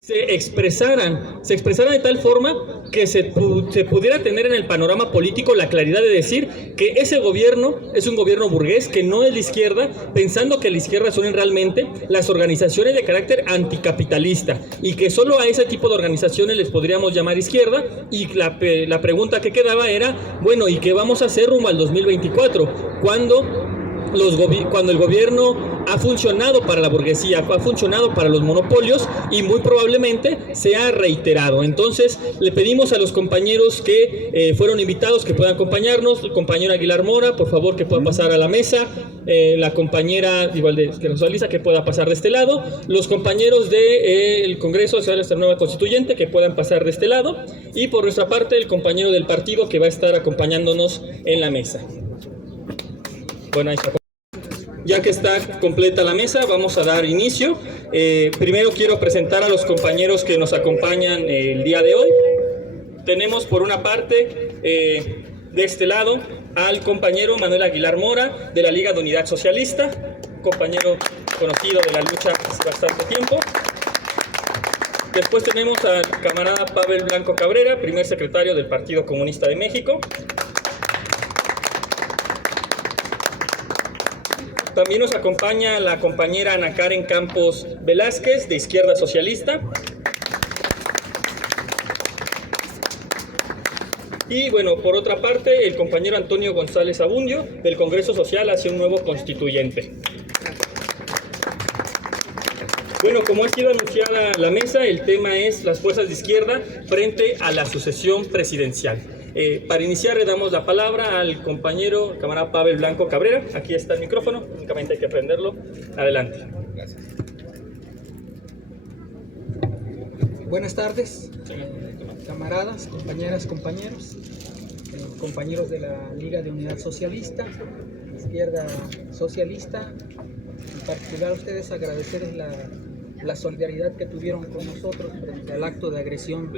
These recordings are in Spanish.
se expresaran de tal forma que se pudiera tener en el panorama político la claridad de decir que ese gobierno es un gobierno burgués, que no es de izquierda, pensando que la izquierda son realmente las organizaciones de carácter anticapitalista y que solo a ese tipo de organizaciones les podríamos llamar izquierda. Y la pregunta que quedaba era, bueno, ¿y qué vamos a hacer rumbo al 2024? Cuando el gobierno ha funcionado para la burguesía, ha funcionado para los monopolios y muy probablemente se ha reiterado. Entonces le pedimos a los compañeros que fueron invitados que puedan acompañarnos. El compañero Aguilar Mora, por favor, que pueda pasar a la mesa. La compañera igual de que nos realiza, que pueda pasar de este lado. Los compañeros del Congreso Nacional de esta nueva constituyente, que puedan pasar de este lado. Y por nuestra parte, el compañero del partido que va a estar acompañándonos en la mesa. Bueno, ahí está. Ya que está completa la mesa, vamos a dar inicio. Primero quiero presentar a los compañeros que nos acompañan el día de hoy. Tenemos por una parte, de este lado, al compañero Manuel Aguilar Mora, de la Liga de Unidad Socialista, compañero conocido de la lucha hace bastante tiempo. Después tenemos al camarada Pavel Blanco Cabrera, primer secretario del Partido Comunista de México. También nos acompaña la compañera Ana Karen Campos Velázquez, de Izquierda Socialista. Y bueno, por otra parte, el compañero Antonio González Abundio, del Congreso Social hacia un nuevo constituyente. Bueno, como ha sido anunciada la mesa, el tema es las fuerzas de izquierda frente a la sucesión presidencial. Para iniciar le damos la palabra al compañero camarada Pavel Blanco Cabrera. Aquí está el micrófono, únicamente hay que prenderlo. Adelante. Gracias. Buenas tardes, camaradas, compañeras, compañeros, compañeros de la Liga de Unidad Socialista, Izquierda Socialista. En particular a ustedes agradecerles la solidaridad que tuvieron con nosotros frente al acto de agresión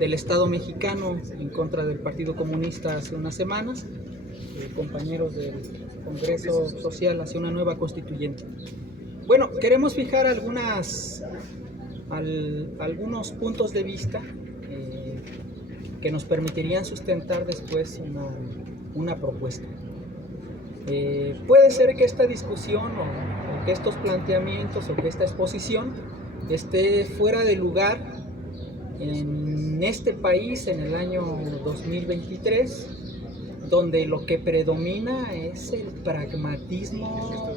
del Estado mexicano en contra del Partido Comunista hace unas semanas, compañeros del Congreso Social hacia una nueva constituyente. Bueno, queremos fijar algunos puntos de vista que nos permitirían sustentar después una propuesta. Puede ser que esta discusión o que estos planteamientos o que esta exposición esté fuera de lugar en este país en el año 2023, donde lo que predomina es el pragmatismo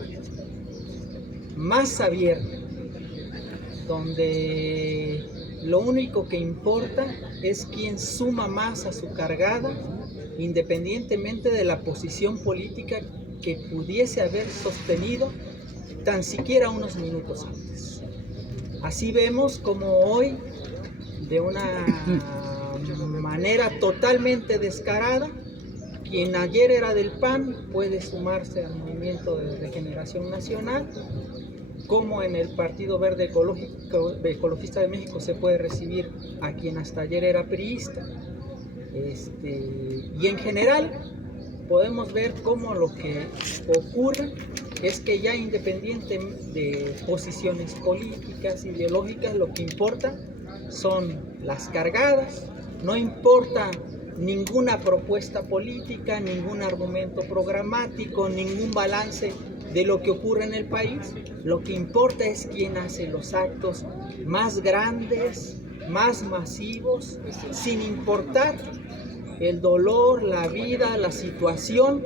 más abierto, donde lo único que importa es quién suma más a su cargada, independientemente de la posición política que pudiese haber sostenido tan siquiera unos minutos antes. Así vemos como hoy, de una manera totalmente descarada, quien ayer era del PAN puede sumarse al Movimiento de Regeneración Nacional, como en el Partido Verde Ecologista de México se puede recibir a quien hasta ayer era priista. Y en general podemos ver cómo lo que ocurre es que ya independiente de posiciones políticas, ideológicas, lo que importa son las cargadas, no importa ninguna propuesta política, ningún argumento programático, ningún balance de lo que ocurre en el país. Lo que importa es quién hace los actos más grandes, más masivos, sin importar el dolor, la vida, la situación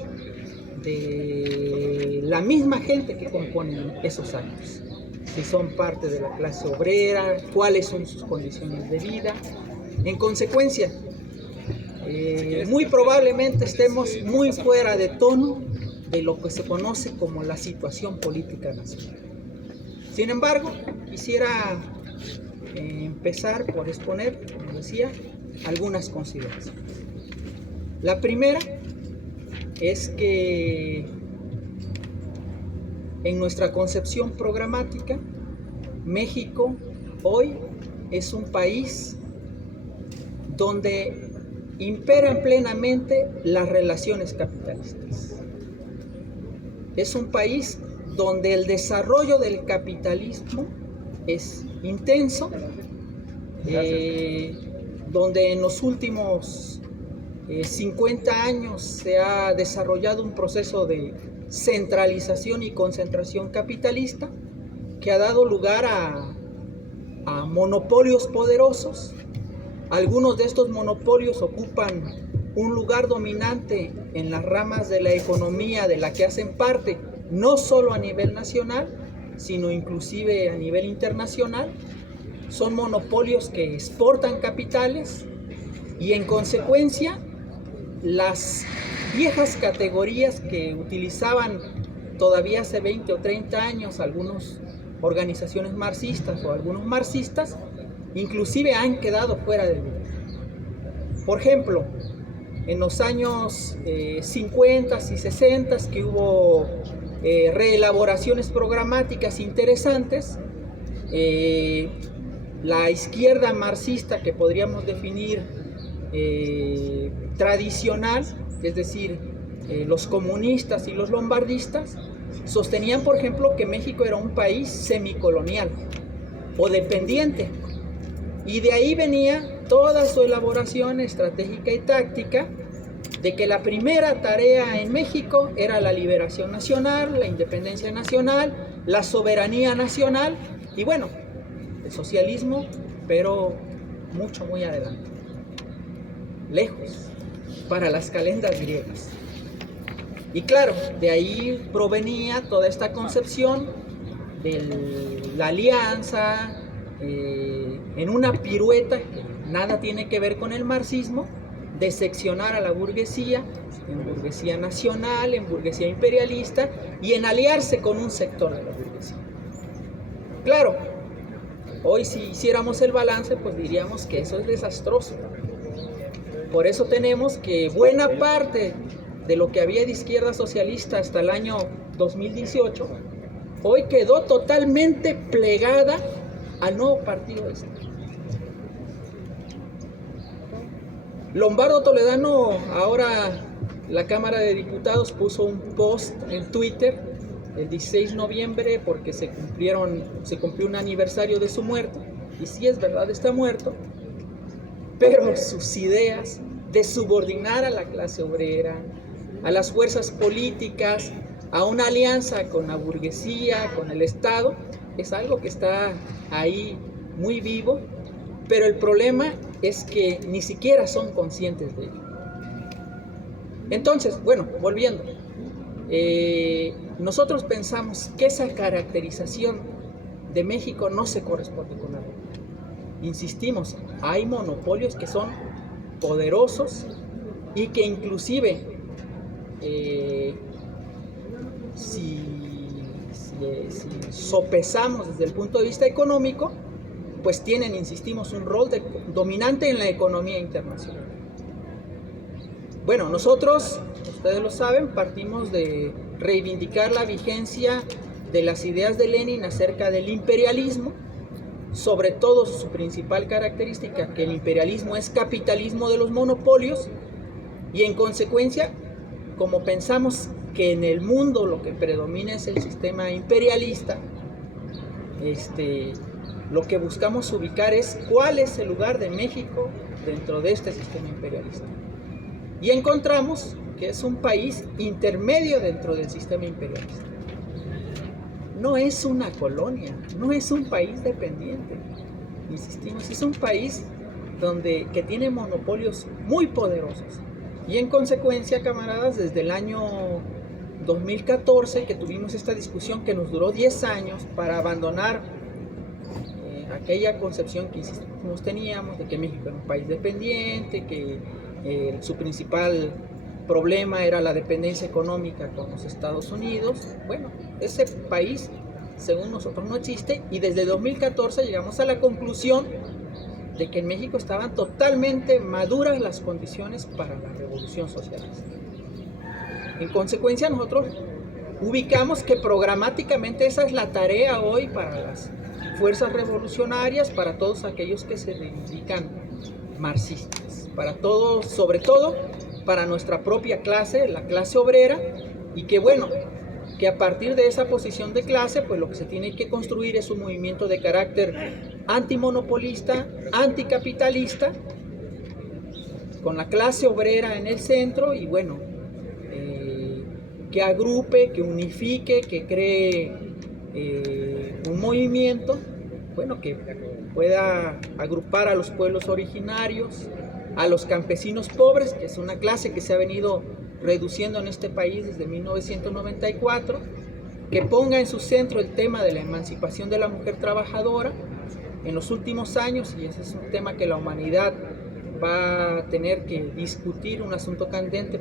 de la misma gente que compone esos actos. Si son parte de la clase obrera, cuáles son sus condiciones de vida. En consecuencia, muy probablemente estemos muy fuera de tono de lo que se conoce como la situación política nacional. Sin embargo, quisiera empezar por exponer, como decía, algunas consideraciones. La primera es que en nuestra concepción programática, México hoy es un país donde imperan plenamente las relaciones capitalistas. Es un país donde el desarrollo del capitalismo es intenso donde en los últimos 50 años se ha desarrollado un proceso de centralización y concentración capitalista que ha dado lugar a monopolios poderosos. Algunos de estos monopolios ocupan un lugar dominante en las ramas de la economía de la que hacen parte, no solo a nivel nacional, sino inclusive a nivel internacional. Son monopolios que exportan capitales y en consecuencia las viejas categorías que utilizaban todavía hace 20 o 30 años algunas organizaciones marxistas o algunos marxistas, inclusive han quedado fuera de lugar. Por ejemplo, en los años 50 y 60 que hubo reelaboraciones programáticas interesantes, la izquierda marxista que podríamos definir tradicional, es decir, los comunistas y los lombardistas, sostenían, por ejemplo, que México era un país semicolonial o dependiente, y de ahí venía toda su elaboración estratégica y táctica de que la primera tarea en México era la liberación nacional, la independencia nacional, la soberanía nacional y bueno, el socialismo, pero muy adelante, lejos, para las calendas griegas. Y claro, de ahí provenía toda esta concepción de la alianza, en una pirueta que nada tiene que ver con el marxismo, de seccionar a la burguesía, en burguesía nacional, en burguesía imperialista y en aliarse con un sector de la burguesía. Claro, hoy si hiciéramos el balance, pues diríamos que eso es desastroso. Por eso tenemos que buena parte de lo que había de izquierda socialista hasta el año 2018, hoy quedó totalmente plegada al nuevo partido de centro. Lombardo Toledano, ahora la Cámara de Diputados puso un post en Twitter el 16 de noviembre porque se cumplió un aniversario de su muerte, y sí es verdad, está muerto, pero sus ideas de subordinar a la clase obrera, a las fuerzas políticas, a una alianza con la burguesía, con el Estado, es algo que está ahí muy vivo, pero el problema es que ni siquiera son conscientes de ello. Entonces, bueno, volviendo, nosotros pensamos que esa caracterización de México no se corresponde con la realidad. Insistimos, hay monopolios que son poderosos y que inclusive si sopesamos desde el punto de vista económico, pues tienen, insistimos, un rol dominante en la economía internacional. Bueno, nosotros, ustedes lo saben, partimos de reivindicar la vigencia de las ideas de Lenin acerca del imperialismo, sobre todo su principal característica, que el imperialismo es capitalismo de los monopolios, y en consecuencia, como pensamos que en el mundo lo que predomina es el sistema imperialista, lo que buscamos ubicar es cuál es el lugar de México dentro de este sistema imperialista. Y encontramos que es un país intermedio dentro del sistema imperialista. No es una colonia, no es un país dependiente. Insistimos, es un país que tiene monopolios muy poderosos. Y en consecuencia, camaradas, desde el año 2014 que tuvimos esta discusión que nos duró 10 años para abandonar aquella concepción que insistimos teníamos de que México era un país dependiente, que su principal problema era la dependencia económica con los Estados Unidos. Bueno, ese país, según nosotros, no existe, y desde 2014 llegamos a la conclusión de que en México estaban totalmente maduras las condiciones para la revolución socialista. En consecuencia, nosotros ubicamos que programáticamente esa es la tarea hoy para las fuerzas revolucionarias, para todos aquellos que se reivindican marxistas, para todos, sobre todo para nuestra propia clase, la clase obrera, y que bueno, que a partir de esa posición de clase, pues lo que se tiene que construir es un movimiento de carácter antimonopolista, anticapitalista, con la clase obrera en el centro y bueno, que agrupe, que unifique, que cree un movimiento, bueno, que pueda agrupar a los pueblos originarios, a los campesinos pobres, que es una clase que se ha venido reduciendo en este país desde 1994, que ponga en su centro el tema de la emancipación de la mujer trabajadora en los últimos años, y ese es un tema que la humanidad va a tener que discutir, un asunto candente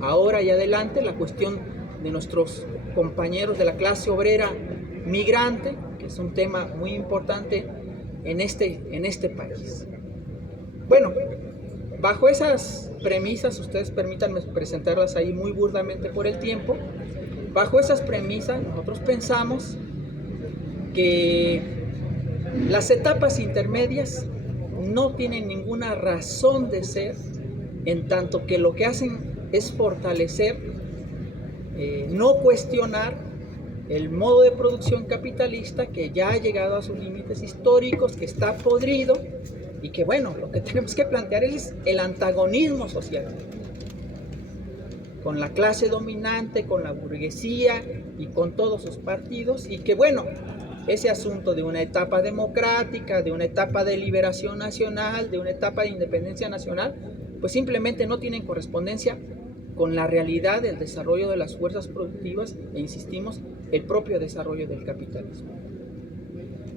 ahora y adelante, la cuestión de nuestros compañeros de la clase obrera migrante, que es un tema muy importante en este país. Bueno, bajo esas premisas, ustedes permítanme presentarlas ahí muy burdamente por el tiempo, bajo esas premisas nosotros pensamos que las etapas intermedias no tienen ninguna razón de ser, en tanto que lo que hacen es fortalecer, no cuestionar el modo de producción capitalista que ya ha llegado a sus límites históricos, que está podrido y que bueno, lo que tenemos que plantear es el antagonismo social con la clase dominante, con la burguesía y con todos sus partidos, y que bueno, ese asunto de una etapa democrática, de una etapa de liberación nacional, de una etapa de independencia nacional, pues simplemente no tienen correspondencia con la realidad del desarrollo de las fuerzas productivas e, insistimos, el propio desarrollo del capitalismo.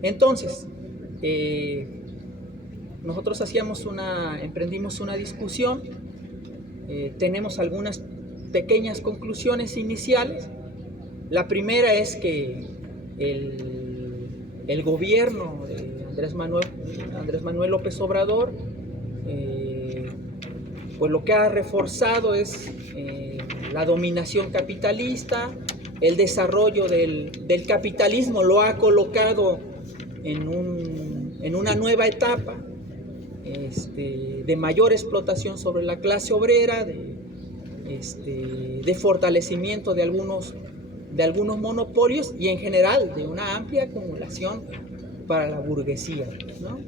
Entonces, nosotros emprendimos una discusión, tenemos algunas pequeñas conclusiones iniciales. La primera es que el gobierno de Andrés Manuel López Obrador, pues lo que ha reforzado es la dominación capitalista, el desarrollo del capitalismo lo ha colocado en una nueva etapa de mayor explotación sobre la clase obrera, de fortalecimiento de algunos monopolios y en general de una amplia acumulación para la burguesía, ¿no?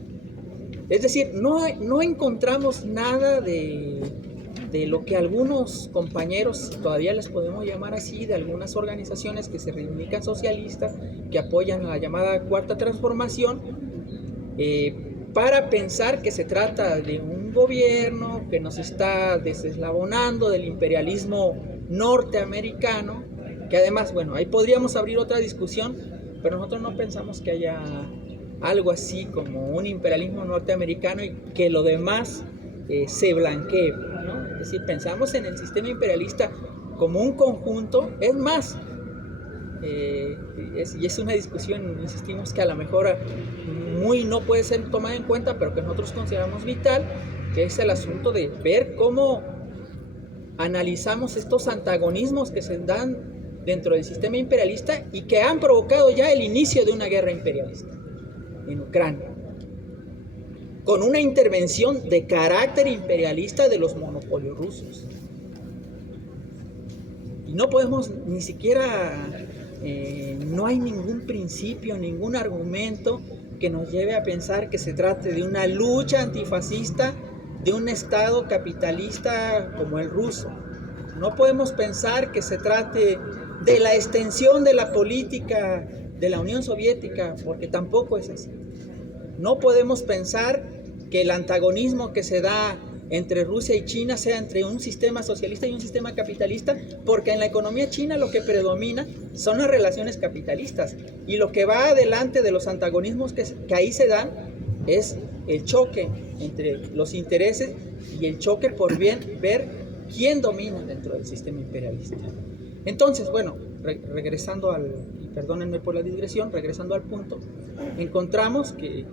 Es decir, no encontramos nada de lo que algunos compañeros, todavía les podemos llamar así, de algunas organizaciones que se reivindican socialistas, que apoyan la llamada Cuarta Transformación, para pensar que se trata de un gobierno que nos está deseslabonando del imperialismo norteamericano, que además, bueno, ahí podríamos abrir otra discusión, pero nosotros no pensamos que haya algo así como un imperialismo norteamericano y que lo demás se blanquee, ¿no? Es decir, pensamos en el sistema imperialista como un conjunto, es más, y es una discusión, insistimos, que a lo mejor no puede ser tomada en cuenta, pero que nosotros consideramos vital, que es el asunto de ver cómo analizamos estos antagonismos que se dan dentro del sistema imperialista y que han provocado ya el inicio de una guerra imperialista en Ucrania, con una intervención de carácter imperialista de los monopolios rusos. Y no podemos ni siquiera, no hay ningún principio, ningún argumento que nos lleve a pensar que se trate de una lucha antifascista de un Estado capitalista como el ruso. No podemos pensar que se trate de la extensión de la política de la Unión Soviética, porque tampoco es así. No podemos pensar que el antagonismo que se da entre Rusia y China sea entre un sistema socialista y un sistema capitalista, porque en la economía china lo que predomina son las relaciones capitalistas, y lo que va adelante de los antagonismos que ahí se dan es el choque entre los intereses y el choque por ver quién domina dentro del sistema imperialista. Entonces, bueno, regresando y perdónenme por la digresión, regresando al punto, encontramos que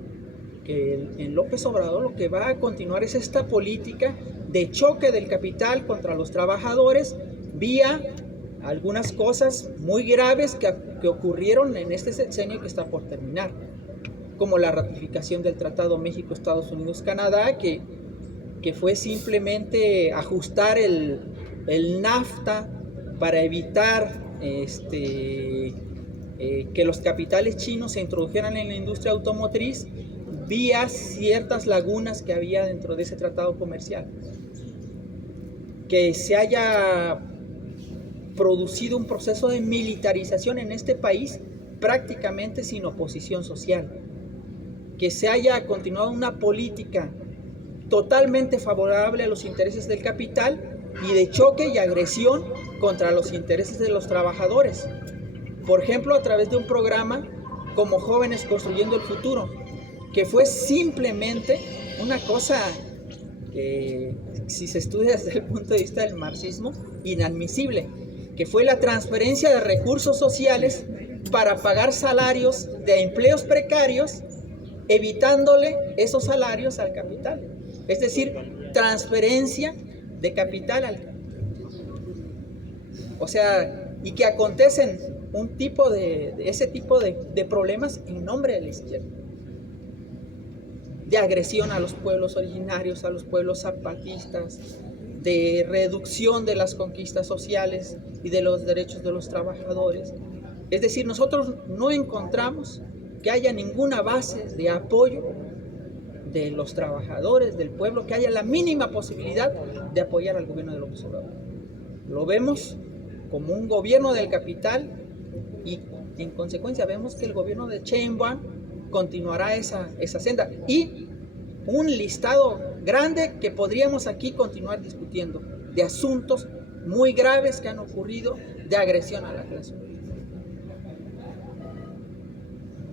en López Obrador lo que va a continuar es esta política de choque del capital contra los trabajadores vía algunas cosas muy graves que ocurrieron en este sexenio que está por terminar, como la ratificación del Tratado México-Estados Unidos-Canadá, que fue simplemente ajustar el NAFTA para evitar que los capitales chinos se introdujeran en la industria automotriz vía ciertas lagunas que había dentro de ese tratado comercial. Que se haya producido un proceso de militarización en este país prácticamente sin oposición social. Que se haya continuado una política totalmente favorable a los intereses del capital y de choque y agresión contra los intereses de los trabajadores. Por ejemplo, a través de un programa como Jóvenes Construyendo el Futuro, que fue simplemente una cosa que, si se estudia desde el punto de vista del marxismo, inadmisible, que fue la transferencia de recursos sociales para pagar salarios de empleos precarios, evitándole esos salarios al capital. Es decir, transferencia de capital al capital. O sea, y que acontecen ese tipo de problemas en nombre de la izquierda. De agresión a los pueblos originarios, a los pueblos zapatistas, de reducción de las conquistas sociales y de los derechos de los trabajadores. Es decir, nosotros no encontramos que haya ninguna base de apoyo de los trabajadores, del pueblo, que haya la mínima posibilidad de apoyar al gobierno de López Obrador. Lo vemos como un gobierno del capital y en consecuencia vemos que el gobierno de Sheinbaum continuará esa senda. Y un listado grande que podríamos aquí continuar discutiendo de asuntos muy graves que han ocurrido de agresión a la clase obrera.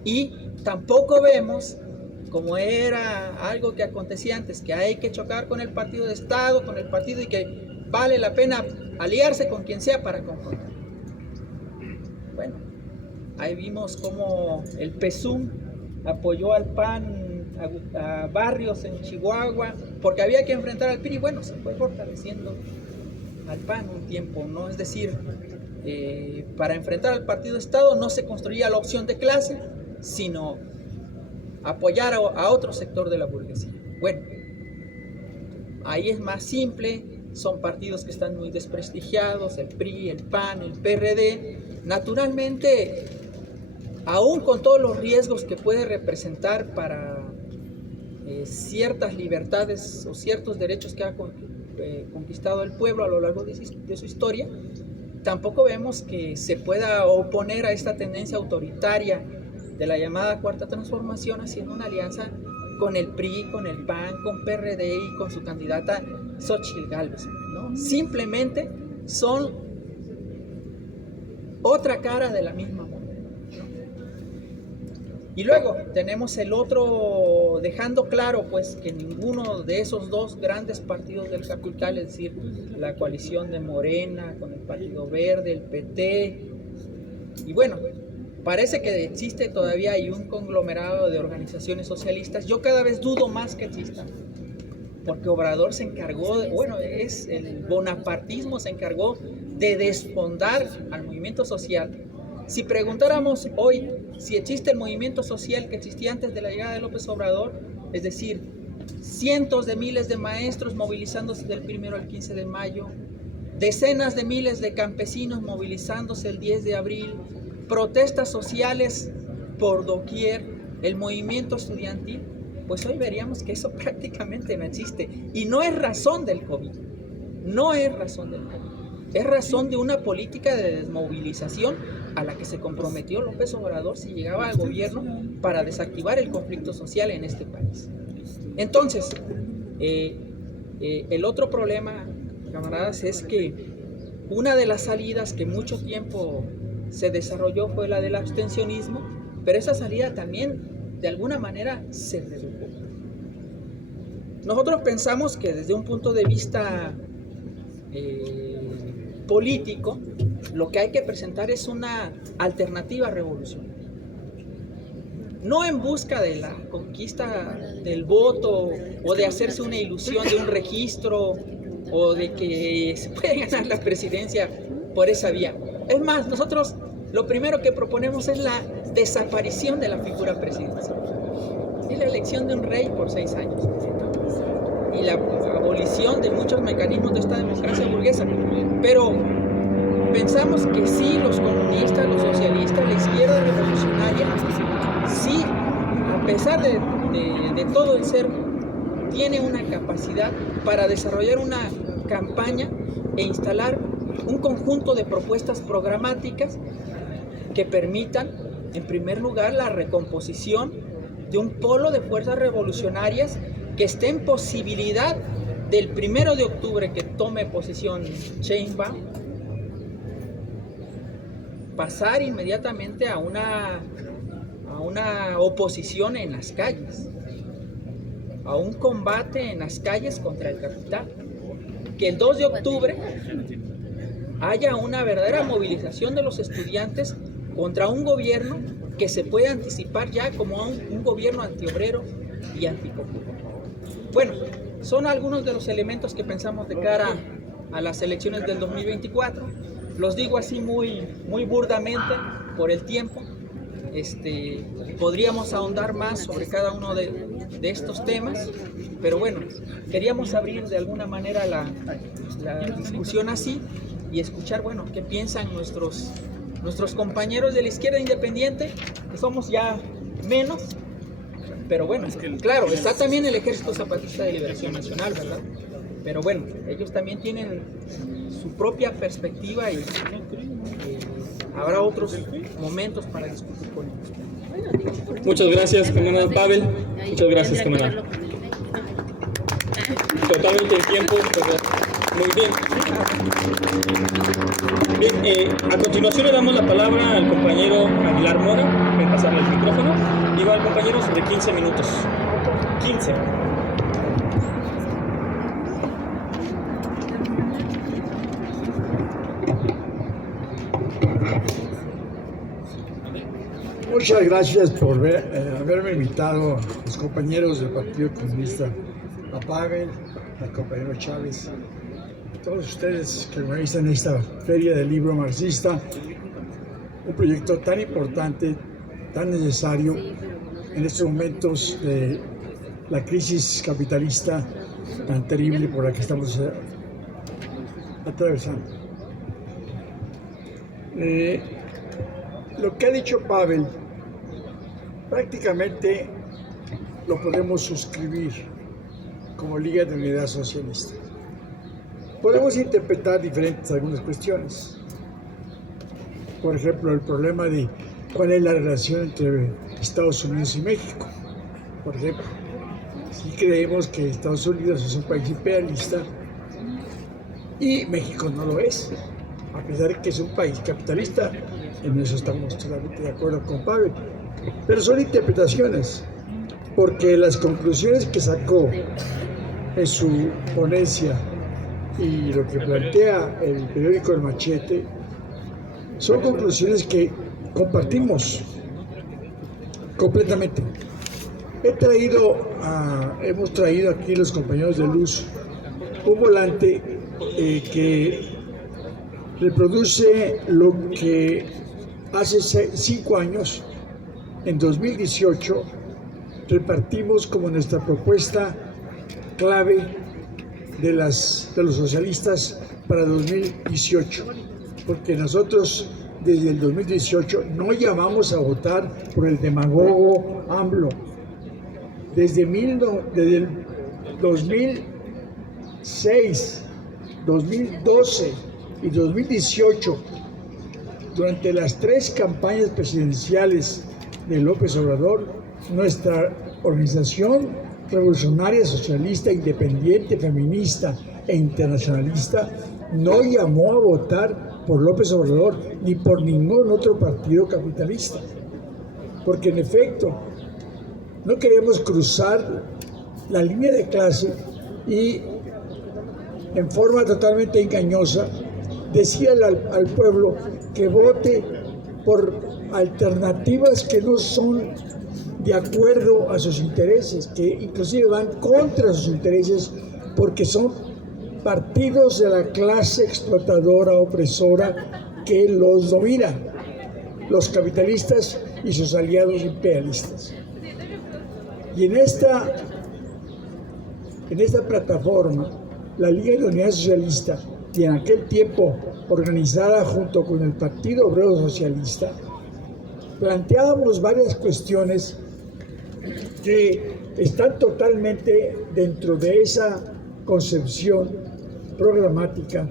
Y tampoco vemos, como era algo que acontecía antes, que hay que chocar con el partido de Estado, con el partido, y que vale la pena aliarse con quien sea para confrontar. Bueno, ahí vimos cómo el PSUM apoyó al PAN a Barrios en Chihuahua, porque había que enfrentar al PRI, y bueno, se fue fortaleciendo al PAN un tiempo, ¿no? Es decir, para enfrentar al partido de Estado no se construía la opción de clase, sino apoyar a otro sector de la burguesía. Bueno, ahí es más simple, son partidos que están muy desprestigiados, el PRI, el PAN, el PRD, naturalmente, aún con todos los riesgos que puede representar para ciertas libertades o ciertos derechos que ha conquistado el pueblo a lo largo de su historia, tampoco vemos que se pueda oponer a esta tendencia autoritaria de la llamada Cuarta Transformación, haciendo una alianza con el PRI, con el PAN, con PRD y con su candidata Xóchitl Gálvez, ¿no? Simplemente son otra cara de la misma moneda. Y luego tenemos el otro, dejando claro pues que ninguno de esos dos grandes partidos del capital, es decir, la coalición de Morena con el Partido Verde, el PT, y bueno, parece que existe todavía hay un conglomerado de organizaciones socialistas. Yo cada vez dudo más que existan, porque Obrador se encargó, el bonapartismo se encargó de desfondar al movimiento social. Si preguntáramos hoy si existe el movimiento social que existía antes de la llegada de López Obrador, es decir, cientos de miles de maestros movilizándose del 1 al 15 de mayo, decenas de miles de campesinos movilizándose el 10 de abril, protestas sociales por doquier, el movimiento estudiantil, pues hoy veríamos que eso prácticamente no existe. Y no es razón del COVID, no es razón del COVID, es razón de una política de desmovilización a la que se comprometió López Obrador si llegaba al gobierno para desactivar el conflicto social en este país. Entonces, el otro problema, camaradas, es que una de las salidas que mucho tiempo se desarrolló fue la del abstencionismo, pero esa salida también de alguna manera se redujo. Nosotros pensamos que desde un punto de vista político, lo que hay que presentar es una alternativa revolucionaria. No en busca de la conquista del voto o de hacerse una ilusión de un registro o de que se puede ganar la presidencia por esa vía. Es más, nosotros lo primero que proponemos es la desaparición de la figura presidencial y la elección de un rey por 6 años y la abolición de muchos mecanismos de esta democracia burguesa. Pero pensamos que sí, los comunistas, los socialistas, la izquierda revolucionaria, sí, a pesar de todo el ser, tiene una capacidad para desarrollar una campaña e instalar un conjunto de propuestas programáticas que permitan, en primer lugar, la recomposición de un polo de fuerzas revolucionarias que esté en posibilidad del 1 de octubre que tome posesión Sheinbaum, pasar inmediatamente a una oposición en las calles, a un combate en las calles contra el capital. Que el 2 de octubre haya una verdadera movilización de los estudiantes contra un gobierno que se puede anticipar ya como un gobierno antiobrero y antipopular. Bueno, son algunos de los elementos que pensamos de cara a las elecciones del 2024. Los digo así muy burdamente por el tiempo. Podríamos ahondar más sobre cada uno de estos temas, pero bueno, queríamos abrir de alguna manera la discusión así y escuchar, bueno, qué piensan nuestros compañeros de la izquierda independiente, que somos ya menos, pero bueno, claro, está también el Ejército Zapatista de Liberación Nacional, ¿verdad? Pero bueno, ellos también tienen su propia perspectiva y habrá otros momentos para discutir con ellos. Muchas gracias, camarada Pavel. Muchas gracias, camarada. Totalmente el tiempo. Muy bien. Bien, a continuación le damos la palabra al compañero Aguilar Mora. Voy a pasarle el micrófono. Igual, compañero, sobre 15 minutos. 15. Muchas gracias por haberme invitado a los compañeros del Partido Comunista, a Pavel, al compañero Chávez, a todos ustedes que organizan esta feria del libro marxista, un proyecto tan importante, tan necesario en estos momentos de la crisis capitalista tan terrible por la que estamos atravesando. Lo que ha dicho Pavel prácticamente lo podemos suscribir como Liga de Unidad Socialista. Podemos interpretar diferentes algunas cuestiones. Por ejemplo, el problema de cuál es la relación entre Estados Unidos y México. Por ejemplo, si creemos que Estados Unidos es un país imperialista y México no lo es, a pesar de que es un país capitalista, en eso estamos totalmente de acuerdo con Pavel. Pero son interpretaciones, porque las conclusiones que sacó en su ponencia y lo que plantea el periódico El Machete son conclusiones que compartimos completamente. Hemos traído aquí los compañeros de Luz un volante que reproduce lo que hace 5 años, en 2018, repartimos como nuestra propuesta clave de los socialistas para 2018, porque nosotros desde el 2018 no llamamos a votar por el demagogo AMLO. Desde el 2006, 2012 y 2018, durante las 3 campañas presidenciales de López Obrador, nuestra organización revolucionaria, socialista, independiente, feminista e internacionalista no llamó a votar por López Obrador ni por ningún otro partido capitalista, porque en efecto no queremos cruzar la línea de clase y en forma totalmente engañosa decirle al pueblo que vote por alternativas que no son de acuerdo a sus intereses, que inclusive van contra sus intereses porque son partidos de la clase explotadora, opresora que los domina, los capitalistas y sus aliados imperialistas. Y en esta plataforma, la Liga de Unidad Socialista y en aquel tiempo organizada junto con el Partido Obrero Socialista, planteábamos varias cuestiones que están totalmente dentro de esa concepción programática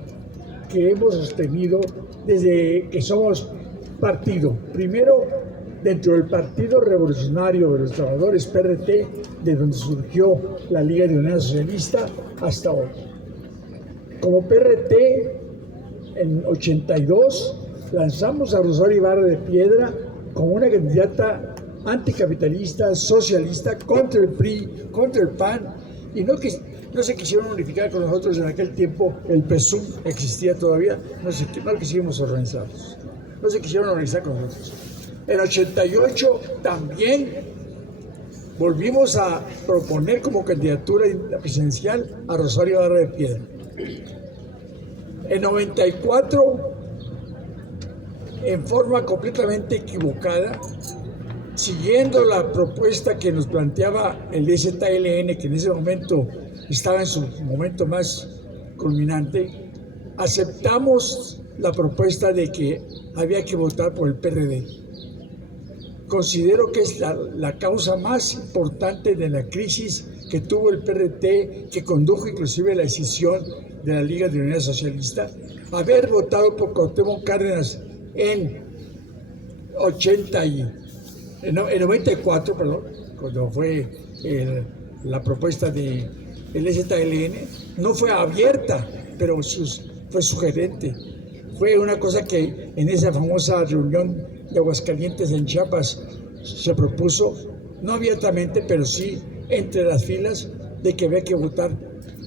que hemos sostenido desde que somos partido. Primero, dentro del Partido Revolucionario de los Trabajadores, PRT, de donde surgió la Liga de Unidad Socialista, hasta hoy. Como PRT, en 82, lanzamos a Rosario Ibarra de Piedra como una candidata anticapitalista, socialista, contra el PRI, contra el PAN, y no se quisieron unificar con nosotros. En aquel tiempo el PSUM existía todavía, no quisimos organizarnos, no se quisieron organizar con nosotros. En 88 también volvimos a proponer como candidatura presidencial a Rosario Ibarra de Piedra. En 94, en forma completamente equivocada, siguiendo la propuesta que nos planteaba el ZLN, que en ese momento estaba en su momento más culminante, aceptamos la propuesta de que había que votar por el PRD. Considero que es la causa más importante de la crisis que tuvo el PRT, que condujo inclusive la decisión de la Liga de Unidad Socialista. Haber votado por Cuauhtémoc Cárdenas en 94, cuando fue la propuesta del ZLN, no fue abierta, pero fue sugerente. Fue una cosa que en esa famosa reunión de Aguascalientes en Chiapas se propuso, no abiertamente, pero sí entre las filas, de que había que votar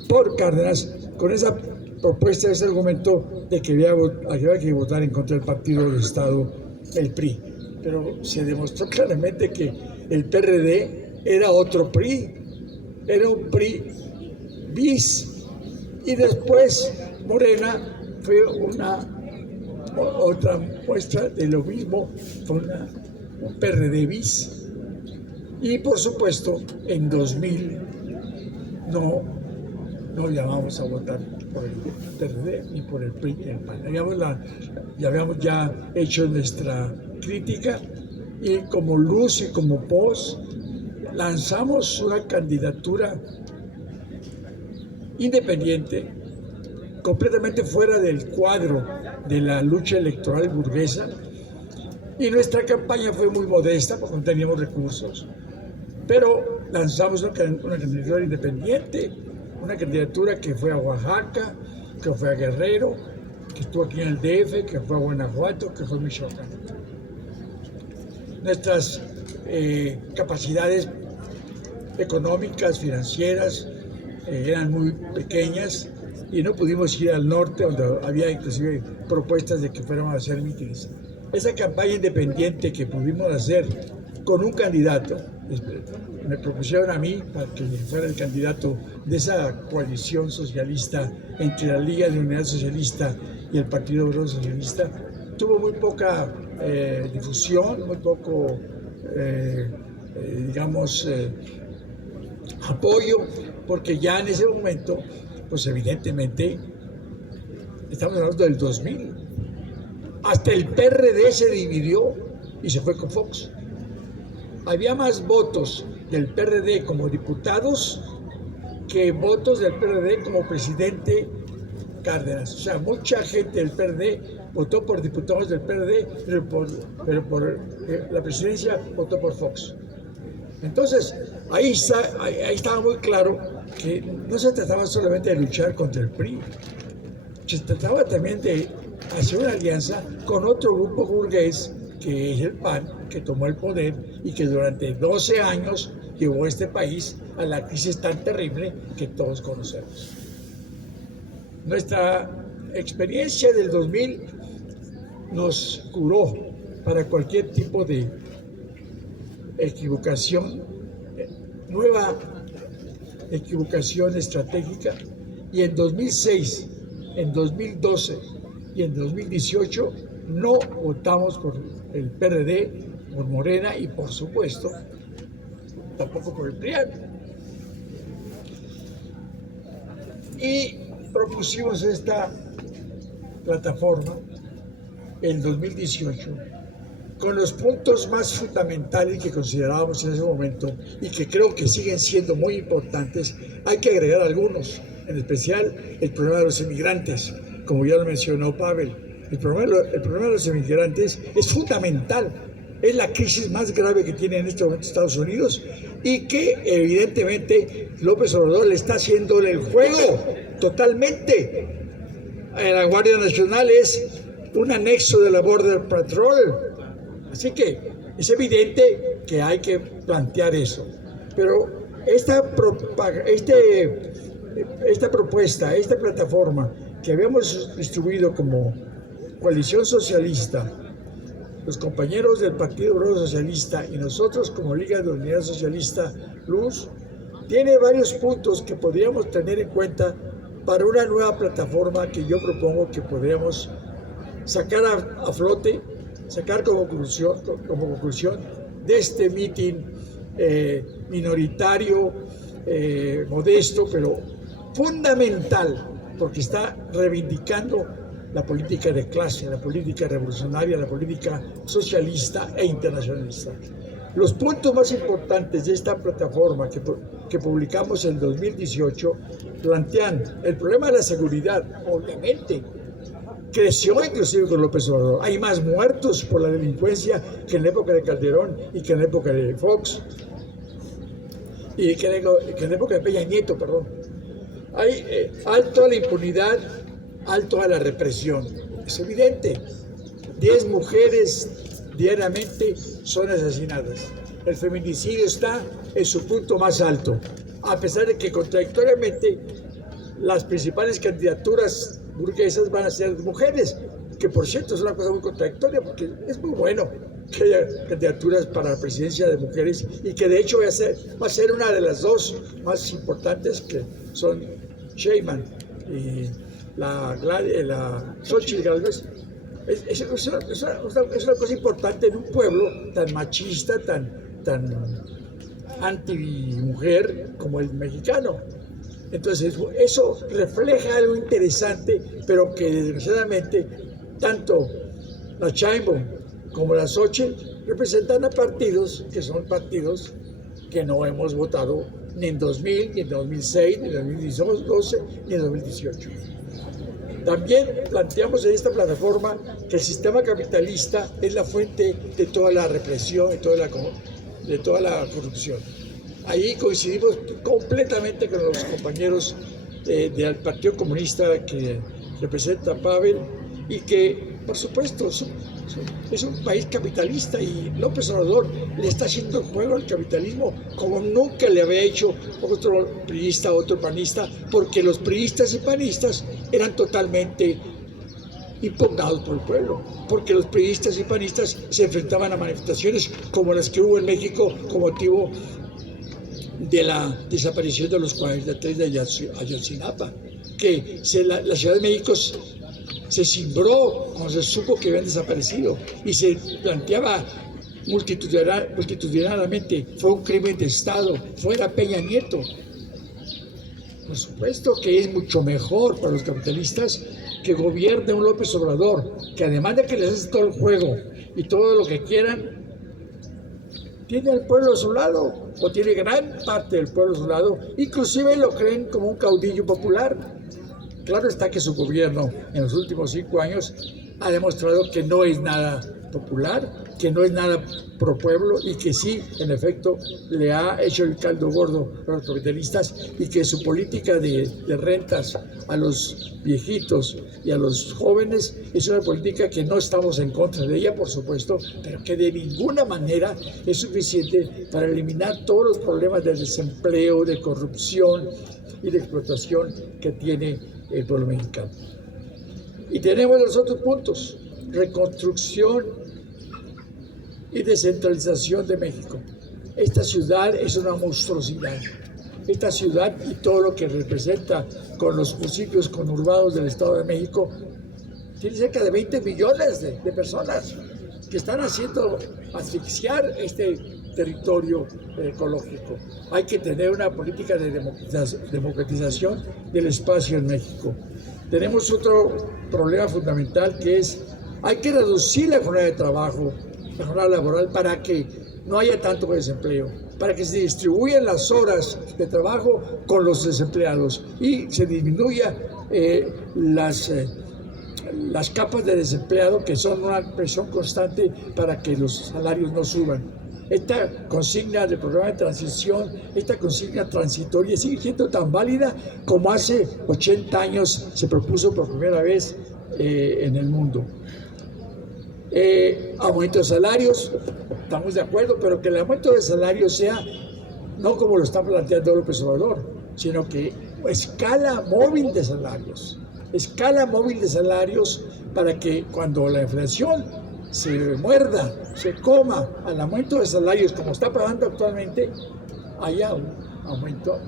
por Cárdenas, con esa propuesta, ese argumento de que había que votar en contra del partido de Estado, el PRI. Pero se demostró claramente que el PRD era otro PRI, era un PRI bis, y después Morena fue otra muestra de lo mismo, fue un PRD bis. Y por supuesto, en 2000 no llamamos a votar por el PRD ni por el PRI ni el PAN. Habíamos ya hecho nuestra crítica, y como luz y como pos lanzamos una candidatura independiente, completamente fuera del cuadro de la lucha electoral burguesa, y nuestra campaña fue muy modesta porque no teníamos recursos, pero lanzamos una candidatura independiente, una candidatura que fue a Oaxaca, que fue a Guerrero, que estuvo aquí en el DF, que fue a Guanajuato, que fue a Michoacán. Nuestras capacidades económicas, financieras, eran muy pequeñas, y no pudimos ir al norte, donde había inclusive propuestas de que fuéramos a hacer mítines. Esa campaña independiente que pudimos hacer con un candidato, me propusieron a mí para que fuera el candidato de esa coalición socialista entre la Liga de Unidad Socialista y el Partido Obrero Socialista, tuvo muy poca difusión, muy poco, apoyo, porque ya en ese momento, pues evidentemente, estamos hablando del 2000, hasta el PRD se dividió y se fue con Fox. Había más votos del PRD como diputados que votos del PRD como presidente Cárdenas. O sea, mucha gente del PRD votó por diputados del PRD, pero por la presidencia votó por Fox. Entonces, ahí estaba muy claro que no se trataba solamente de luchar contra el PRI, se trataba también de hacer una alianza con otro grupo burgués, que es el PAN, que tomó el poder y que durante 12 años llevó a este país a la crisis tan terrible que todos conocemos. Nuestra experiencia del 2000 nos curó para cualquier tipo de equivocación, nueva equivocación estratégica, y en 2006, en 2012 y en 2018 no votamos por el PRD, por Morena y por supuesto tampoco por el PRIAN. Y propusimos esta plataforma en 2018 con los puntos más fundamentales que considerábamos en ese momento y que creo que siguen siendo muy importantes. Hay que agregar algunos, en especial el problema de los inmigrantes, como ya lo mencionó Pavel. El problema de los inmigrantes es fundamental, es la crisis más grave que tiene en este momento Estados Unidos y que evidentemente López Obrador le está haciéndole el juego totalmente. La Guardia Nacional es un anexo de la Border Patrol, así que es evidente que hay que plantear eso. Pero esta propuesta, esta plataforma que habíamos distribuido como Coalición Socialista, los compañeros del Partido Obrero Socialista y nosotros como Liga de Unidad Socialista Luz, tiene varios puntos que podríamos tener en cuenta para una nueva plataforma que yo propongo que podríamos sacar a flote, sacar como conclusión de este mitin minoritario, modesto, pero fundamental, porque está reivindicando la política de clase, la política revolucionaria, la política socialista e internacionalista. Los puntos más importantes de esta plataforma que publicamos en 2018 plantean el problema de la seguridad, obviamente. Creció inclusive con López Obrador. Hay más muertos por la delincuencia que en la época de Calderón y que en la época de Fox y que en la época de Peña Nieto, perdón. Hay alto a la impunidad, alto a la represión. Es evidente. 10 mujeres diariamente son asesinadas. El feminicidio está en su punto más alto, a pesar de que contradictoriamente las principales candidaturas burguesas van a ser mujeres, que por cierto es una cosa muy contradictoria, porque es muy bueno que haya candidaturas para la presidencia de mujeres y que de hecho va a ser una de las dos más importantes, que son Sheinbaum y la Xochitl Gálvez. Es una cosa importante en un pueblo tan machista, tan anti-mujer como el mexicano. Entonces, eso refleja algo interesante, pero que desgraciadamente tanto la Sheinbaum como la Xochitl representan a partidos que son partidos que no hemos votado ni en 2000, ni en 2006, ni en 2012, ni en 2018. También planteamos en esta plataforma que el sistema capitalista es la fuente de toda la represión, de toda la corrupción. Ahí coincidimos completamente con los compañeros del Partido Comunista que representa Pavel y que, por supuesto, es un país capitalista y López Obrador le está haciendo el juego al capitalismo como nunca le había hecho otro priista, otro panista, porque los priistas y panistas eran totalmente impugnados por el pueblo, porque los priistas y panistas se enfrentaban a manifestaciones como las que hubo en México con motivo de la desaparición de los 43 de Ayotzinapa, que la Ciudad de México se cimbró cuando se supo que habían desaparecido y se planteaba multitudinariamente, fue un crimen de Estado, fuera Peña Nieto. Por supuesto que es mucho mejor para los capitalistas que gobierne un López Obrador, que además de que les hace todo el juego y todo lo que quieran, tiene al pueblo a su lado, o tiene gran parte del pueblo a su lado, inclusive lo creen como un caudillo popular. Claro está que su gobierno en los últimos 5 años ha demostrado que no es nada popular, que no es nada pro pueblo y que sí, en efecto, le ha hecho el caldo gordo a los capitalistas y que su política de rentas a los viejitos y a los jóvenes es una política que no estamos en contra de ella, por supuesto, pero que de ninguna manera es suficiente para eliminar todos los problemas de desempleo, de corrupción y de explotación que tiene el pueblo mexicano. Y tenemos los otros puntos: reconstrucción y descentralización de México. Esta ciudad es una monstruosidad. Esta ciudad y todo lo que representa con los municipios conurbados del Estado de México tiene cerca de 20 millones de personas que están haciendo asfixiar este territorio ecológico. Hay que tener una política de democratización del espacio en México. Tenemos otro problema fundamental que es, hay que reducir la jornada de trabajo, la jornada laboral, para que no haya tanto desempleo, para que se distribuyan las horas de trabajo con los desempleados y se disminuya las capas de desempleado, que son una presión constante para que los salarios no suban. Esta consigna del programa de transición, esta consigna transitoria sigue siendo tan válida como hace 80 años se propuso por primera vez en el mundo. Aumento de salarios, estamos de acuerdo, pero que el aumento de salarios sea no como lo está planteando López Obrador, sino que escala móvil de salarios. Escala móvil de salarios para que cuando la inflación se muerda, se coma al aumento de salarios como está pagando actualmente, haya un aumento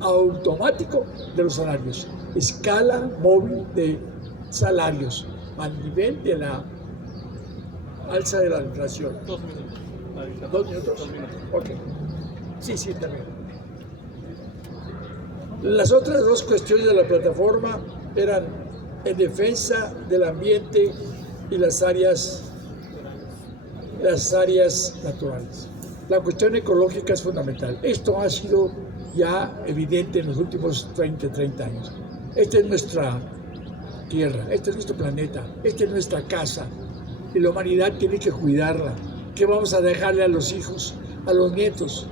automático de los salarios. Escala móvil de salarios al nivel de la alza de la inflación. 2 minutos. 2 minutos. Ok. Sí, también. Las otras dos cuestiones de la plataforma eran en defensa del ambiente y las áreas naturales. La cuestión ecológica es fundamental. Esto ha sido ya evidente en los últimos 30 años. Esta es nuestra tierra, este es nuestro planeta, esta es nuestra casa y la humanidad tiene que cuidarla. ¿Qué vamos a dejarle a los hijos, a los nietos?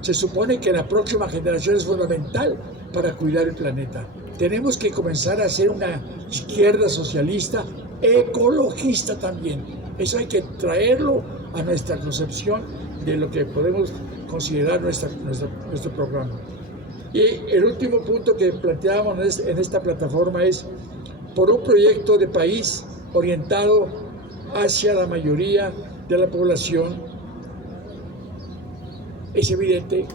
Se supone que la próxima generación es fundamental para cuidar el planeta. Tenemos que comenzar a ser una izquierda socialista, ecologista también. Eso hay que traerlo a nuestra concepción de lo que podemos considerar nuestro programa. Y el último punto que planteábamos en esta plataforma es por un proyecto de país orientado hacia la mayoría de la población. Es evidente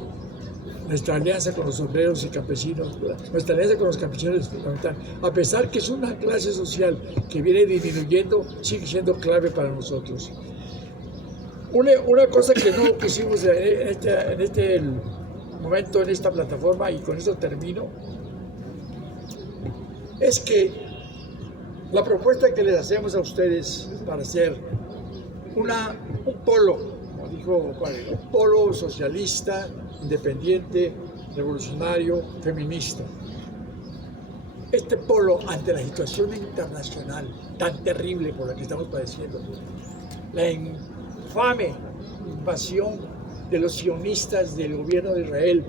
nuestra alianza con los obreros y campesinos, nuestra alianza con los campesinos es fundamental. A pesar que es una clase social que viene disminuyendo, sigue siendo clave para nosotros. Una cosa que no pusimos en este momento, en esta plataforma, y con esto termino, es que la propuesta que les hacemos a ustedes para hacer un polo, como dijo Juan, un polo socialista, independiente, revolucionario, feminista. Este polo, ante la situación internacional tan terrible por la que estamos padeciendo, la infame invasión de los sionistas del gobierno de Israel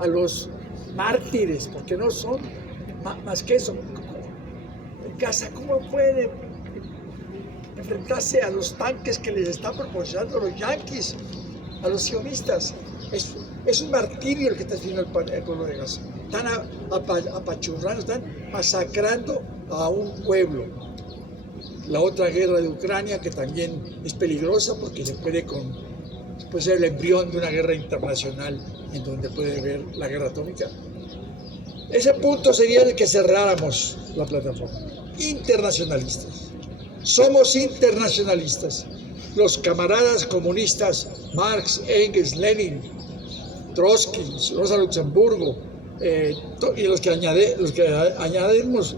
a los mártires, porque no son más que eso. Gaza, ¿cómo puede enfrentarse a los tanques que les están proporcionando los yanquis, a los sionistas? Es un martirio el que está haciendo el pueblo de Gaza. Están apachurrando, están masacrando a un pueblo. La otra guerra de Ucrania, que también es peligrosa porque puede ser el embrión de una guerra internacional en donde puede haber la guerra atómica. Ese punto sería el que cerráramos la plataforma. Internacionalistas. Somos internacionalistas. Los camaradas comunistas Marx, Engels, Lenin, Trotsky, Rosa Luxemburgo, y los que añadimos,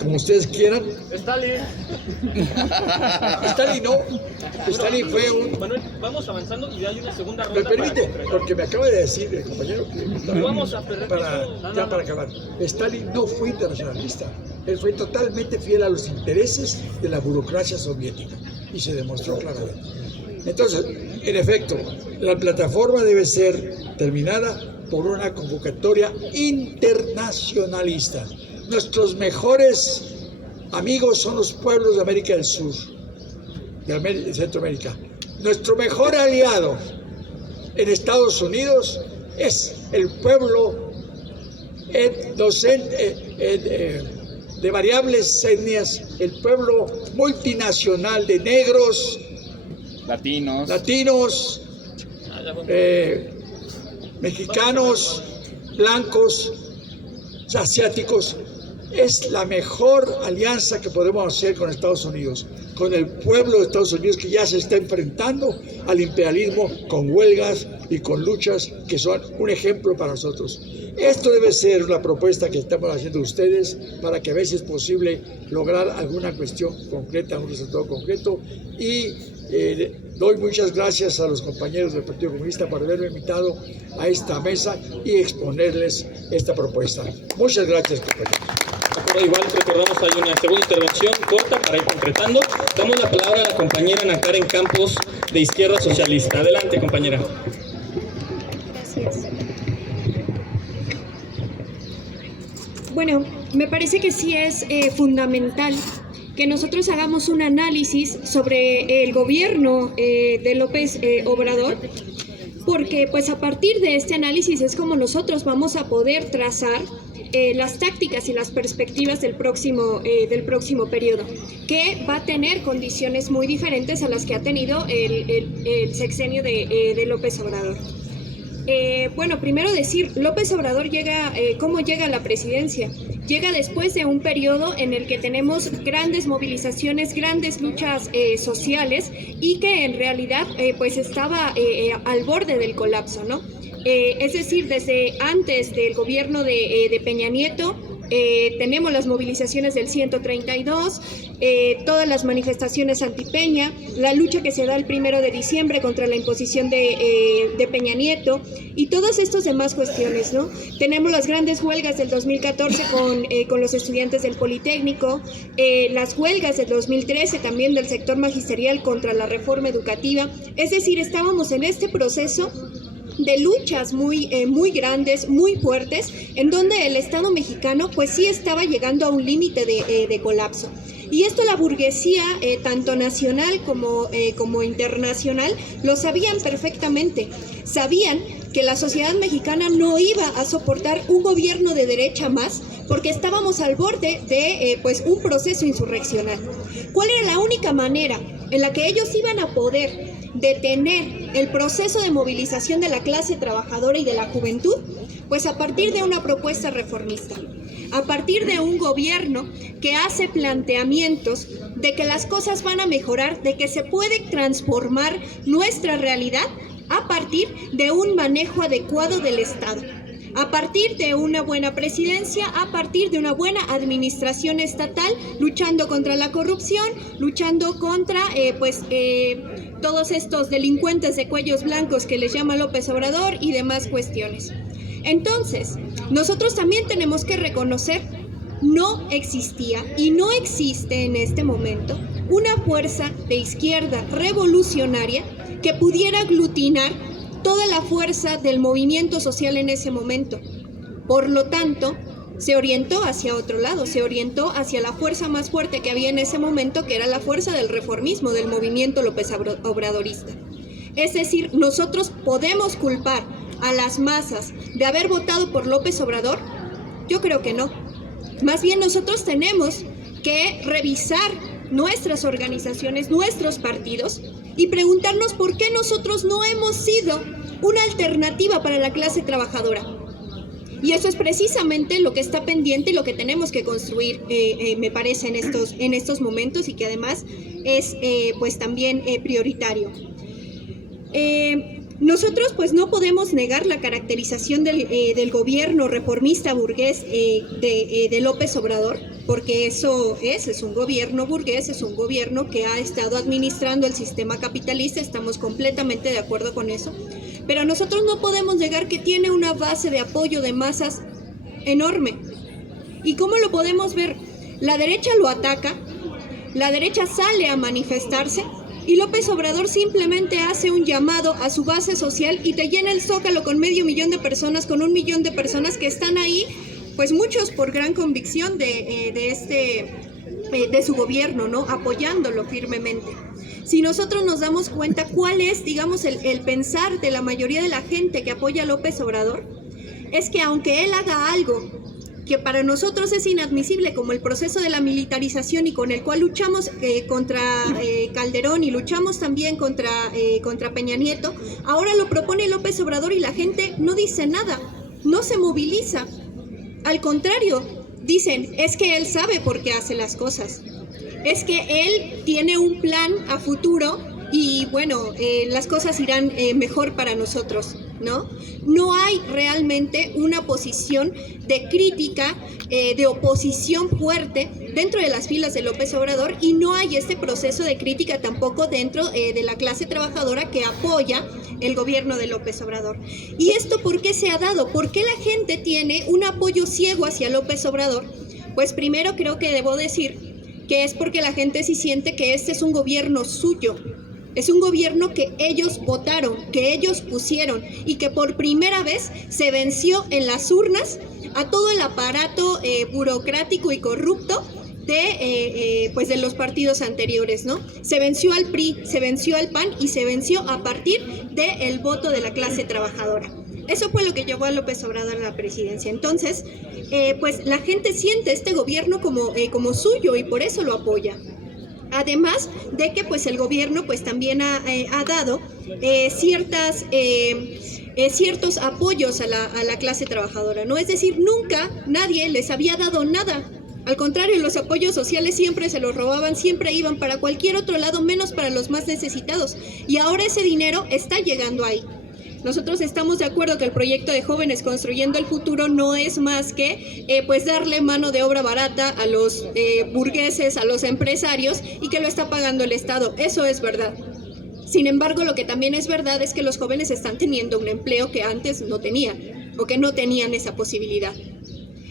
como ustedes quieran. Stalin no. Stalin fue un... Manuel, vamos avanzando y hay una segunda ronda. ¿Me permite? Porque me acaba de decir el compañero que... Vamos a perder para acabar. Stalin no fue internacionalista. Él fue totalmente fiel a los intereses de la burocracia soviética y se demostró claramente. Entonces, en efecto, la plataforma debe ser terminada por una convocatoria internacionalista. Nuestros mejores amigos son los pueblos de América del Sur, de Centroamérica. Nuestro mejor aliado en Estados Unidos es el pueblo de variables etnias, el pueblo multinacional de negros, latinos, mexicanos, blancos, asiáticos. Es la mejor alianza que podemos hacer con Estados Unidos, con el pueblo de Estados Unidos que ya se está enfrentando al imperialismo con huelgas, y con luchas que son un ejemplo para nosotros. Esto debe ser una propuesta que estamos haciendo ustedes para que a veces es posible lograr alguna cuestión concreta, un resultado concreto, y doy muchas gracias a los compañeros del Partido Comunista por haberme invitado a esta mesa y exponerles esta propuesta. Muchas gracias, compañeros. Igual recordamos, hay una segunda intervención corta para ir concretando. Damos la palabra a la compañera Ana Karen Campos, de Izquierda Socialista. Adelante, compañera. Gracias. Bueno, me parece que sí es fundamental que nosotros hagamos un análisis sobre el gobierno de López Obrador, porque pues a partir de este análisis es como nosotros vamos a poder trazar las tácticas y las perspectivas del próximo periodo, que va a tener condiciones muy diferentes a las que ha tenido el sexenio de López Obrador. Bueno, primero decir, López Obrador ¿cómo llega a la presidencia? Llega después de un periodo en el que tenemos grandes movilizaciones, grandes luchas sociales, y que en realidad pues estaba al borde del colapso, ¿no? Es decir, desde antes del gobierno de Peña Nieto, tenemos las movilizaciones del 132, todas las manifestaciones anti-Peña, la lucha que se da el 1 de diciembre contra la imposición de Peña Nieto y todas estas demás cuestiones, ¿no? Tenemos las grandes huelgas del 2014 con los estudiantes del Politécnico, las huelgas del 2013 también del sector magisterial contra la reforma educativa. Es decir, estábamos en este proceso de luchas muy grandes, muy fuertes, en donde el Estado mexicano pues sí estaba llegando a un límite de colapso. Y esto la burguesía, tanto nacional como internacional, lo sabían perfectamente. Sabían que la sociedad mexicana no iba a soportar un gobierno de derecha más, porque estábamos al borde de pues un proceso insurreccional. ¿Cuál era la única manera en la que ellos iban a poder detener el proceso de movilización de la clase trabajadora y de la juventud? Pues a partir de una propuesta reformista, a partir de un gobierno que hace planteamientos de que las cosas van a mejorar, de que se puede transformar nuestra realidad a partir de un manejo adecuado del Estado, a partir de una buena presidencia, a partir de una buena administración estatal, luchando contra la corrupción, luchando contra todos estos delincuentes de cuellos blancos que les llama López Obrador y demás cuestiones. Entonces, nosotros también tenemos que reconocer, no existía y no existe en este momento una fuerza de izquierda revolucionaria que pudiera aglutinar toda la fuerza del movimiento social en ese momento. Por lo tanto, se orientó hacia otro lado, se orientó hacia la fuerza más fuerte que había en ese momento, que era la fuerza del reformismo, del movimiento López Obradorista. Es decir, nosotros podemos culpar a las masas de haber votado por López Obrador. Yo creo que no. Más bien nosotros tenemos que revisar nuestras organizaciones, nuestros partidos, y preguntarnos por qué nosotros no hemos sido una alternativa para la clase trabajadora. Y eso es precisamente lo que está pendiente y lo que tenemos que construir, me parece, en estos momentos, y que además es pues también prioritario. Nosotros pues no podemos negar la caracterización del gobierno reformista burgués de López Obrador, porque eso es un gobierno burgués, es un gobierno que ha estado administrando el sistema capitalista, estamos completamente de acuerdo con eso, pero nosotros no podemos negar que tiene una base de apoyo de masas enorme. ¿Y cómo lo podemos ver? La derecha lo ataca, la derecha sale a manifestarse, y López Obrador simplemente hace un llamado a su base social y te llena el Zócalo con 500,000 de personas, con 1 millón de personas que están ahí, pues muchos por gran convicción de su gobierno, ¿no? Apoyándolo firmemente. Si nosotros nos damos cuenta cuál es, digamos, el pensar de la mayoría de la gente que apoya a López Obrador, es que aunque él haga algo que para nosotros es inadmisible, como el proceso de la militarización, y con el cual luchamos contra Calderón y luchamos también contra Peña Nieto, ahora lo propone López Obrador y la gente no dice nada, no se moviliza. Al contrario, dicen, es que él sabe por qué hace las cosas, es que él tiene un plan a futuro y bueno, las cosas irán mejor para nosotros, ¿no? No hay realmente una posición de crítica, de oposición fuerte dentro de las filas de López Obrador, y no hay este proceso de crítica tampoco dentro de la clase trabajadora que apoya el gobierno de López Obrador. ¿Y esto por qué se ha dado? ¿Por qué la gente tiene un apoyo ciego hacia López Obrador? Pues primero creo que debo decir que es porque la gente sí siente que este es un gobierno suyo. Es un gobierno que ellos votaron, que ellos pusieron, y que por primera vez se venció en las urnas a todo el aparato burocrático y corrupto de los partidos anteriores, ¿no? Se venció al PRI, se venció al PAN y se venció a partir del voto de la clase trabajadora. Eso fue lo que llevó a López Obrador a la presidencia. Entonces, pues la gente siente este gobierno como suyo y por eso lo apoya. Además de que pues el gobierno pues también ha dado ciertos apoyos a la clase trabajadora, ¿no? Es decir, nunca nadie les había dado nada. Al contrario, los apoyos sociales siempre se los robaban, siempre iban para cualquier otro lado, menos para los más necesitados. Y ahora ese dinero está llegando ahí. Nosotros estamos de acuerdo que el proyecto de Jóvenes Construyendo el Futuro no es más que pues darle mano de obra barata a los burgueses, a los empresarios, y que lo está pagando el Estado. Eso es verdad. Sin embargo, lo que también es verdad es que los jóvenes están teniendo un empleo que antes no tenían, o que no tenían esa posibilidad.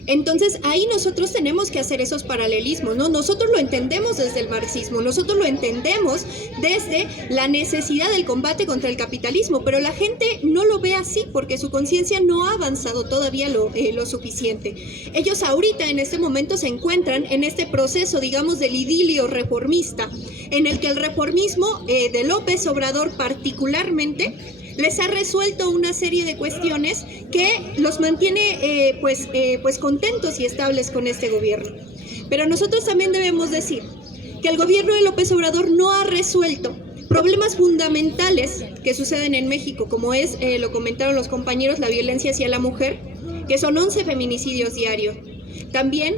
Entonces ahí nosotros tenemos que hacer esos paralelismos, ¿no? Nosotros lo entendemos desde el marxismo, nosotros lo entendemos desde la necesidad del combate contra el capitalismo, pero la gente no lo ve así porque su conciencia no ha avanzado todavía lo suficiente. Ellos ahorita en este momento se encuentran en este proceso, digamos, del idilio reformista, en el que el reformismo de López Obrador particularmente les ha resuelto una serie de cuestiones que los mantiene pues contentos y estables con este gobierno. Pero nosotros también debemos decir que el gobierno de López Obrador no ha resuelto problemas fundamentales que suceden en México, como es, lo comentaron los compañeros, la violencia hacia la mujer, que son 11 feminicidios diarios. También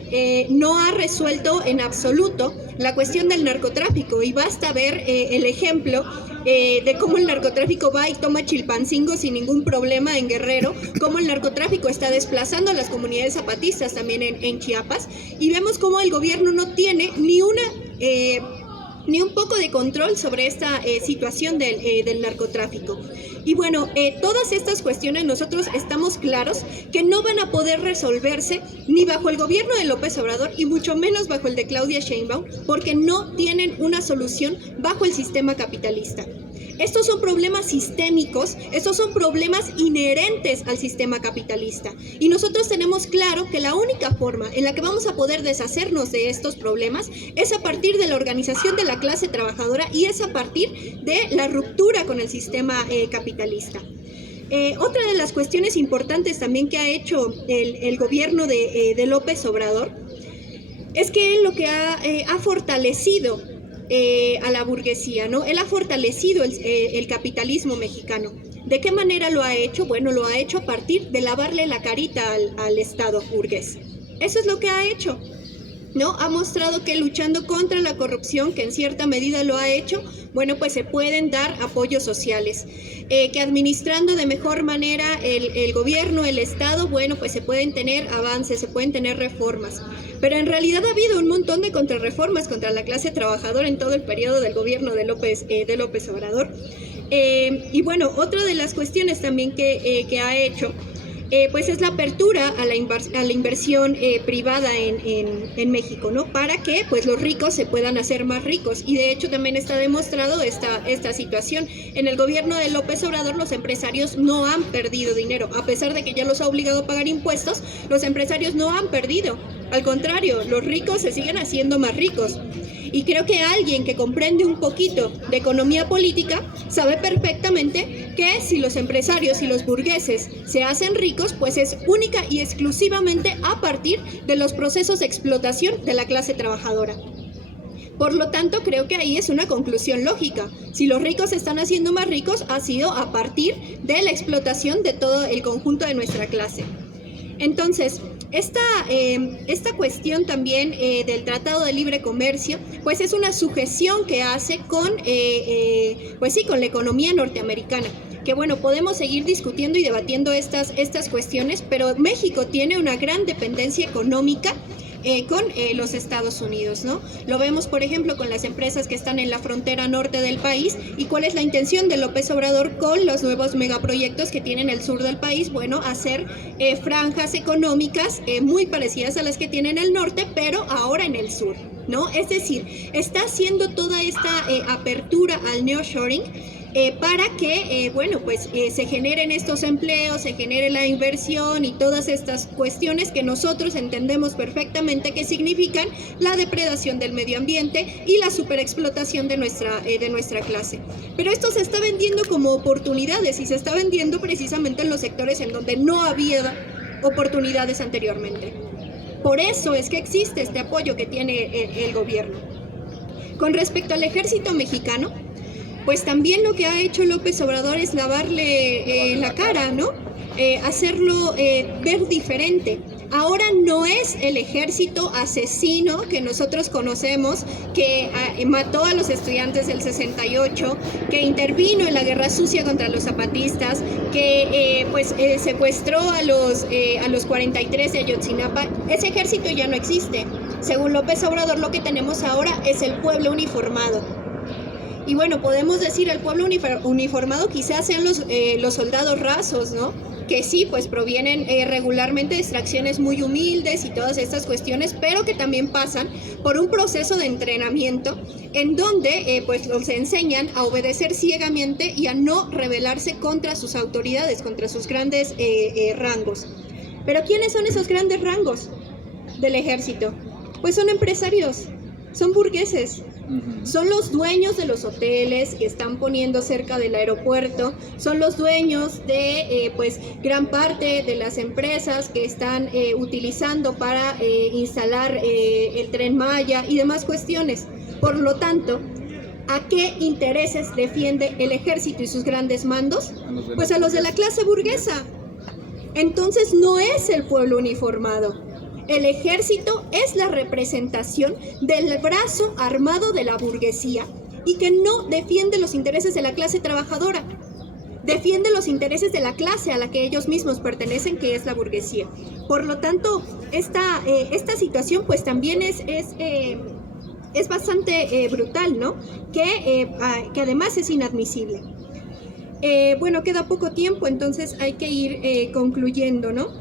no ha resuelto en absoluto la cuestión del narcotráfico, y basta ver el ejemplo de cómo el narcotráfico va y toma Chilpancingo sin ningún problema en Guerrero, cómo el narcotráfico está desplazando a las comunidades zapatistas también en Chiapas, y vemos cómo el gobierno no tiene ni un poco de control sobre esta situación del narcotráfico. Y bueno, todas estas cuestiones nosotros estamos claros que no van a poder resolverse ni bajo el gobierno de López Obrador y mucho menos bajo el de Claudia Sheinbaum, porque no tienen una solución bajo el sistema capitalista. Estos son problemas sistémicos, estos son problemas inherentes al sistema capitalista. Y nosotros tenemos claro que la única forma en la que vamos a poder deshacernos de estos problemas es a partir de la organización de la clase trabajadora y es a partir de la ruptura con el sistema capitalista. Otra de las cuestiones importantes también que ha hecho el gobierno de López Obrador es que él lo que ha fortalecido a la burguesía, ¿no? Él ha fortalecido el capitalismo mexicano. ¿De qué manera lo ha hecho? Bueno, lo ha hecho a partir de lavarle la carita al Estado burgués. Eso es lo que ha hecho, ¿no? Ha mostrado que luchando contra la corrupción, que en cierta medida lo ha hecho, bueno, pues se pueden dar apoyos sociales. Que administrando de mejor manera el gobierno, el Estado, bueno, pues se pueden tener avances, se pueden tener reformas. Pero en realidad ha habido un montón de contrarreformas contra la clase trabajadora en todo el periodo del gobierno de López Obrador. Y bueno, otra de las cuestiones también que ha hecho pues es la apertura a la inversión privada en México, ¿no? Para que pues los ricos se puedan hacer más ricos, y de hecho también está demostrado esta situación. En el gobierno de López Obrador los empresarios no han perdido dinero, a pesar de que ya los ha obligado a pagar impuestos, los empresarios no han perdido, al contrario, los ricos se siguen haciendo más ricos. Y creo que alguien que comprende un poquito de economía política sabe perfectamente que si los empresarios y los burgueses se hacen ricos, pues es única y exclusivamente a partir de los procesos de explotación de la clase trabajadora. Por lo tanto, creo que ahí es una conclusión lógica. Si los ricos se están haciendo más ricos, ha sido a partir de la explotación de todo el conjunto de nuestra clase. Entonces, esta cuestión también del Tratado de Libre Comercio, pues es una sujeción que hace con la economía norteamericana. Que bueno, podemos seguir discutiendo y debatiendo estas cuestiones, pero México tiene una gran dependencia económica con los Estados Unidos, ¿no? Lo vemos, por ejemplo, con las empresas que están en la frontera norte del país. ¿Y cuál es la intención de López Obrador con los nuevos megaproyectos que tiene en el sur del país? Bueno, hacer franjas económicas muy parecidas a las que tiene en el norte, pero ahora en el sur, ¿no? Es decir, está haciendo toda esta apertura al nearshoring para que, se generen estos empleos, se genere la inversión y todas estas cuestiones que nosotros entendemos perfectamente que significan la depredación del medio ambiente y la superexplotación de nuestra clase. Pero esto se está vendiendo como oportunidades y se está vendiendo precisamente en los sectores en donde no había oportunidades anteriormente. Por eso es que existe este apoyo que tiene el gobierno. Con respecto al ejército mexicano, pues también lo que ha hecho López Obrador es lavarle la cara, ¿no? Hacerlo ver diferente. Ahora no es el ejército asesino que nosotros conocemos, que mató a los estudiantes del 68, que intervino en la guerra sucia contra los zapatistas, que secuestró a los 43 de Ayotzinapa. Ese ejército ya no existe. Según López Obrador, lo que tenemos ahora es el pueblo uniformado. Y bueno, podemos decir el pueblo uniformado quizás sean los soldados rasos, ¿no? Que sí, pues provienen regularmente de extracciones muy humildes y todas estas cuestiones, pero que también pasan por un proceso de entrenamiento en donde los enseñan a obedecer ciegamente y a no rebelarse contra sus autoridades, contra sus grandes rangos. Pero ¿quiénes son esos grandes rangos del ejército? Pues son empresarios, son burgueses. Son los dueños de los hoteles que están poniendo cerca del aeropuerto, son los dueños de gran parte de las empresas que están utilizando para instalar el Tren Maya y demás cuestiones. Por lo tanto, ¿a qué intereses defiende el ejército y sus grandes mandos? Pues a los de la clase burguesa. Entonces no es el pueblo uniformado. El ejército es la representación del brazo armado de la burguesía y que no defiende los intereses de la clase trabajadora, defiende los intereses de la clase a la que ellos mismos pertenecen, que es la burguesía. Por lo tanto, esta situación pues también es bastante brutal, ¿no? Que además es inadmisible. Queda poco tiempo, entonces hay que ir concluyendo, ¿no?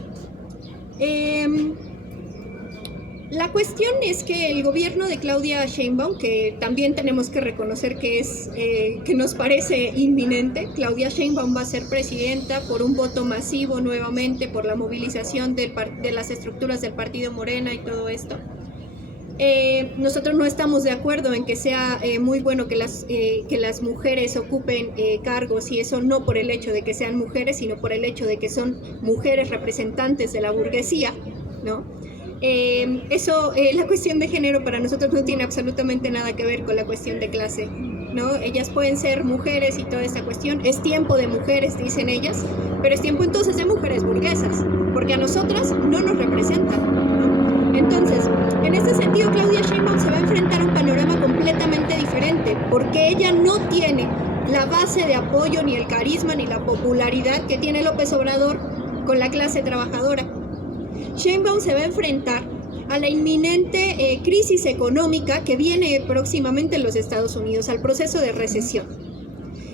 La cuestión es que el gobierno de Claudia Sheinbaum, que también tenemos que reconocer que nos parece inminente, Claudia Sheinbaum va a ser presidenta por un voto masivo nuevamente, por la movilización de las estructuras del partido Morena y todo esto. Nosotros no estamos de acuerdo en que sea muy bueno que las mujeres ocupen cargos, y eso no por el hecho de que sean mujeres, sino por el hecho de que son mujeres representantes de la burguesía, ¿no? La cuestión de género para nosotros no tiene absolutamente nada que ver con la cuestión de clase, ¿no? Ellas pueden ser mujeres y toda esta cuestión. Es tiempo de mujeres, dicen ellas, pero es tiempo entonces de mujeres burguesas, porque a nosotras no nos representan, ¿no? Entonces, en este sentido, Claudia Sheinbaum se va a enfrentar a un panorama completamente diferente, porque ella no tiene la base de apoyo, ni el carisma, ni la popularidad que tiene López Obrador con la clase trabajadora. Sheinbaum se va a enfrentar a la inminente crisis económica que viene próximamente en los Estados Unidos, al proceso de recesión.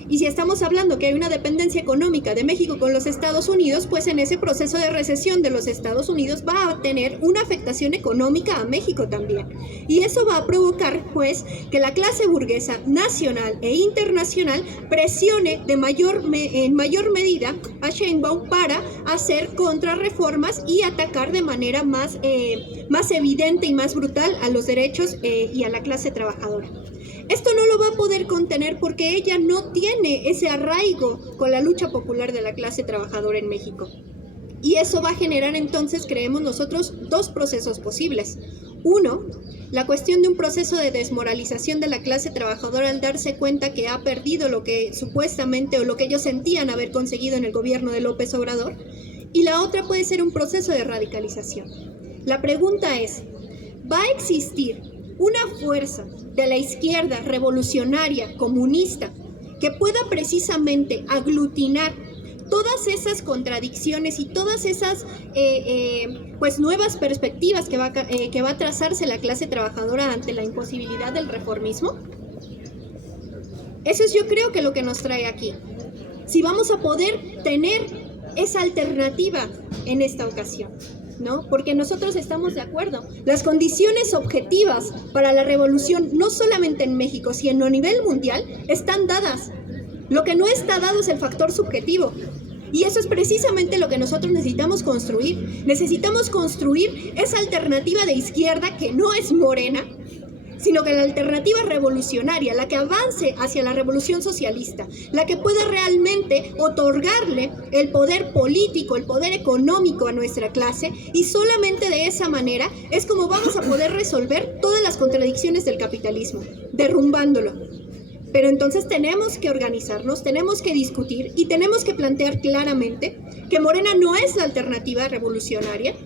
Y si estamos hablando que hay una dependencia económica de México con los Estados Unidos, pues en ese proceso de recesión de los Estados Unidos va a tener una afectación económica a México también. Y eso va a provocar, pues, que la clase burguesa nacional e internacional presione en mayor medida a Sheinbaum para hacer contrarreformas y atacar de manera más evidente y más brutal a los derechos y a la clase trabajadora. Esto no lo va a poder contener porque ella no tiene ese arraigo con la lucha popular de la clase trabajadora en México. Y eso va a generar entonces, creemos nosotros, dos procesos posibles. Uno, la cuestión de un proceso de desmoralización de la clase trabajadora al darse cuenta que ha perdido lo que supuestamente o lo que ellos sentían haber conseguido en el gobierno de López Obrador. y la otra puede ser un proceso de radicalización. La pregunta es, ¿va a existir una fuerza de la izquierda revolucionaria, comunista, que pueda precisamente aglutinar todas esas contradicciones y todas esas pues nuevas perspectivas que va a trazarse la clase trabajadora ante la imposibilidad del reformismo? Eso es, yo creo, que lo que nos trae aquí. Si vamos a poder tener esa alternativa en esta ocasión, ¿no? Porque nosotros estamos de acuerdo. Las condiciones objetivas para la revolución, no solamente en México, sino a nivel mundial, están dadas. Lo que no está dado es el factor subjetivo. Y eso es precisamente lo que nosotros necesitamos construir. Necesitamos construir esa alternativa de izquierda que no es Morena, sino que la alternativa revolucionaria, la que avance hacia la revolución socialista, la que pueda realmente otorgarle el poder político, el poder económico a nuestra clase, y solamente de esa manera es como vamos a poder resolver todas las contradicciones del capitalismo, derrumbándolo. Pero entonces tenemos que organizarnos, tenemos que discutir y tenemos que plantear claramente que Morena no es la alternativa revolucionaria,